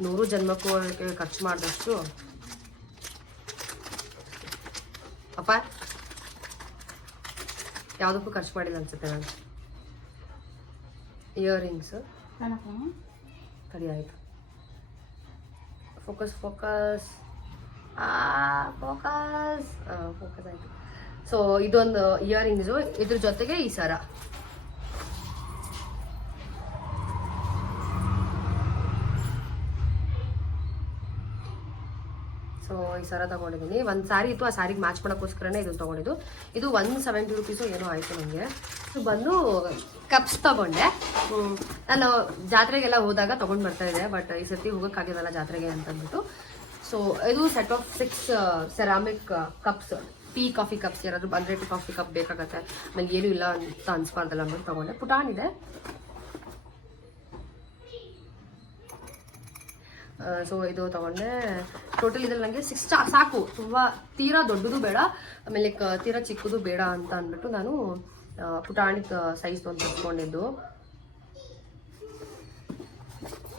100 ಜನ್ಮಕ್ಕೂ ಖರ್ಚು ಮಾಡಿದಷ್ಟು ಅಪ್ಪ ಯಾವುದಕ್ಕೂ ಖರ್ಚು ಮಾಡಿಲ್ಲ ಅನ್ಸುತ್ತೆ ನಾನು. ಇಯರಿಂಗ್ಸು ಸರಿ ಆಯಿತು. ಫೋಕಸ್ ಫೋಕಸ್ ಫೋಕಸ್ ಫೋಕಸ್ ಆಯಿತು. ಸೊ ಇದೊಂದು ಇಯರಿಂಗ್ಸು, ಇದ್ರ ಜೊತೆಗೆ ಈ ಸರ. ಸೊ ಈ ಸರ ತಗೊಂಡಿದ್ದೀನಿ. ಒಂದು ಸ್ಯಾರಿ ಇತ್ತು, ಆ ಸ್ಯಾರಿಗೆ ಮ್ಯಾಚ್ ಮಾಡೋಕ್ಕೋಸ್ಕರನೇ ಇದನ್ನು ತೊಗೊಂಡಿದ್ದು. ಇದು 170 ರುಪೀಸು ಏನೋ ಆಯಿತು ನನಗೆ. ಸೊ ಬಂದು ಕಪ್ಸ್ ತೊಗೊಂಡೆ. ನಾನು ಜಾತ್ರೆಗೆಲ್ಲ ಹೋದಾಗ ತೊಗೊಂಡು ಬರ್ತಾ ಇದ್ದೆ, ಬಟ್ ಈ ಸರ್ತಿ ಹೋಗೋಕ್ಕಾಗಿರಲ್ಲ ಜಾತ್ರೆಗೆ ಅಂತಂದ್ಬಿಟ್ಟು. ಸೊ ಇದು set of 6 ceramic cups, tea coffee cups. ಯಾರಾದರೂ ಬಂದರೆ ಟೀ ಕಾಫಿ ಕಪ್ ಬೇಕಾಗತ್ತೆ, ಆಮೇಲೆ ಏನೂ ಇಲ್ಲ ಅಂತ ಅನ್ಸ್ಬಾರ್ದಲ್ಲ ಅಂದ್ಬಿಟ್ಟು ತೊಗೊಂಡೆ. ಪುಟಾಣಿದೆ. ಸೊ ಇದು ತೊಗೊಂಡೆ. ಟೋಟಲ್ ಇದ್ರಲ್ಲಿ ನನಗೆ 6 ಸಾಕು. ತುಂಬ ತೀರಾ ದೊಡ್ಡದು ಬೇಡ, ಆಮೇಲೆ ತೀರಾ ಚಿಕ್ಕದು ಬೇಡ ಅಂತ ಅಂದ್ಬಿಟ್ಟು ನಾನು ಪುಟಾಣಿ ಸೈಜ್ ಒಂದು ತಗೊಂಡಿದ್ದು.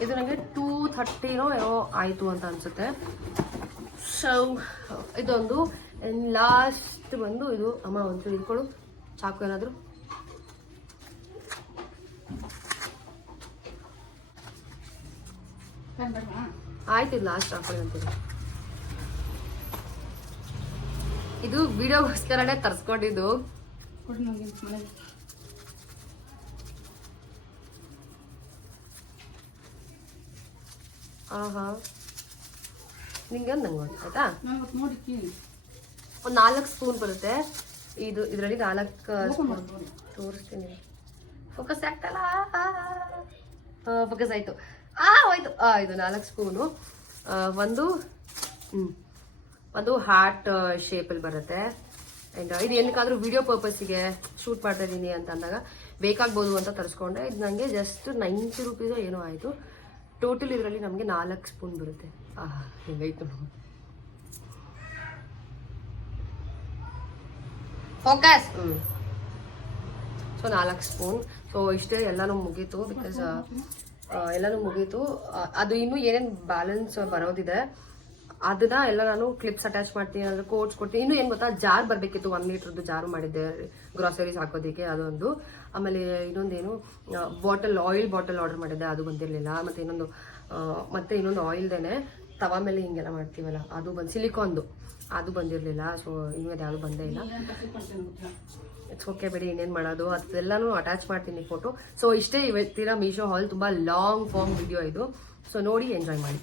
ಇದು ನನಗೆ 230 ಏನೋ ಆಯಿತು ಅಂತ ಅನಿಸುತ್ತೆ. ಸೊ ಇದೊಂದು. ಲಾಸ್ಟ್ ಬಂದು ಇದು. ಅಮ್ಮ ಒಂದು ಇಟ್ಕೊಳ್ಳು ಚಾಕು ಏನಾದರೂ. ಆಯ್ತು, ಇದು ಲಾಸ್ಟ್ ಹಾಕೊಳ್ಳಿ ಅಂತೀನಿ. ಇದು ವಿಡಿಯೋಗೋಸ್ಕರನೇ ತರಿಸ್ಕೊಂಡಿದ್ದು. ನಿಂಗೆ ನಂಗೆ ಆಯ್ತಾ. ಒಂದು 4 ಸ್ಪೂನ್ ಬರುತ್ತೆ ಇದು. ಇದರಲ್ಲಿ 4 ಸ್ಪೂನ್ ತೋರಿಸ್ತೀನಿ. ಫೋಕಸ್ ಆಗ್ತಲ್ಲ. ಫೋಕಸ್ ಆಯಿತು. ಹೋಯ್ತು. ಇದು 4 ಸ್ಪೂನು. ಒಂದು ಹಾರ್ಟ್ ಶೇಪಲ್ಲಿ ಬರುತ್ತೆ. ಆ್ಯಂಡ್ ಇದು ಏನಕ್ಕಾದ್ರೂ ವಿಡಿಯೋ ಪರ್ಪಸ್ಸಿಗೆ ಶೂಟ್ ಮಾಡ್ತಾ ಇದ್ದೀನಿ ಅಂತ ಅಂದಾಗ ಬೇಕಾಗ್ಬೋದು ಅಂತ ತರಿಸ್ಕೊಂಡೆ. ಇದು ನನಗೆ ಜಸ್ಟ್ 90 ರುಪೀಸೋ ಏನೋ ಆಯಿತು. ಟೋಟಲ್ ಇದರಲ್ಲಿ ನಮಗೆ 4 ಸ್ಪೂನ್ ಬರುತ್ತೆ. ಹಿಂಗಾಯ್ತು. ಫೋಕಸ್. So 4 spoon. ಸೊ ಇಷ್ಟೇ, ಎಲ್ಲನೂ ಮುಗೀತು. ಬಿಕಾಸ್ ಎಲ್ಲನೂ ಮುಗೀತು. ಅದು ಇನ್ನೂ ಏನೇನು ಬ್ಯಾಲೆನ್ಸ್ ಬರೋದಿದೆ ಅದನ್ನ ಎಲ್ಲ ನಾನು ಕ್ಲಿಪ್ಸ್ ಅಟ್ಯಾಚ್ ಮಾಡ್ತೀನಿ, ಅದ್ರ ಕೋಟ್ಸ್ ಕೊಡ್ತೀನಿ. ಇನ್ನೂ ಏನು ಗೊತ್ತಾ, ಜಾರ್ ಬರಬೇಕಿತ್ತು. 1 ಲೀಟ್ರದ್ದು ಜಾರು ಮಾಡಿದ್ದೆ ಗ್ರಾಸರೀಸ್ ಹಾಕೋದಕ್ಕೆ, ಅದೊಂದು. ಆಮೇಲೆ ಇನ್ನೊಂದೇನು ಆಯಿಲ್ ಬಾಟಲ್ ಆರ್ಡರ್ ಮಾಡಿದ್ದೆ, ಅದು ಬಂದಿರಲಿಲ್ಲ. ಮತ್ತು ಇನ್ನೊಂದು ಆಯಿಲ್ದೇನೆ ತವಾ ಮೇಲೆ ಹಿಂಗೆಲ್ಲ ಮಾಡ್ತೀವಲ್ಲ, ಅದು ಬಂದು ಸಿಲಿಕಾನ್ದು, ಅದು ಬಂದಿರಲಿಲ್ಲ. ಸೊ ಇನ್ನೂ ಅದು ಯಾವುದು ಬಂದೇ ಇಲ್ಲ. ಇಟ್ಸ್ ಓಕೆ ಬಿಡಿ, ಇನ್ನೇನು ಮಾಡೋದು. ಅದೆಲ್ಲನೂ ಅಟ್ಯಾಚ್ ಮಾಡ್ತೀನಿ ಫೋಟೋ. ಸೊ ಇಷ್ಟೇ ಇವತ್ತಿನ ಮೀಶೋ ಹಾಲ್. ತುಂಬ ಲಾಂಗ್ ಫಾರ್ಮ್ ವಿಡಿಯೋ ಇದು. ಸೊ ನೋಡಿ ಎಂಜಾಯ್ ಮಾಡಿ.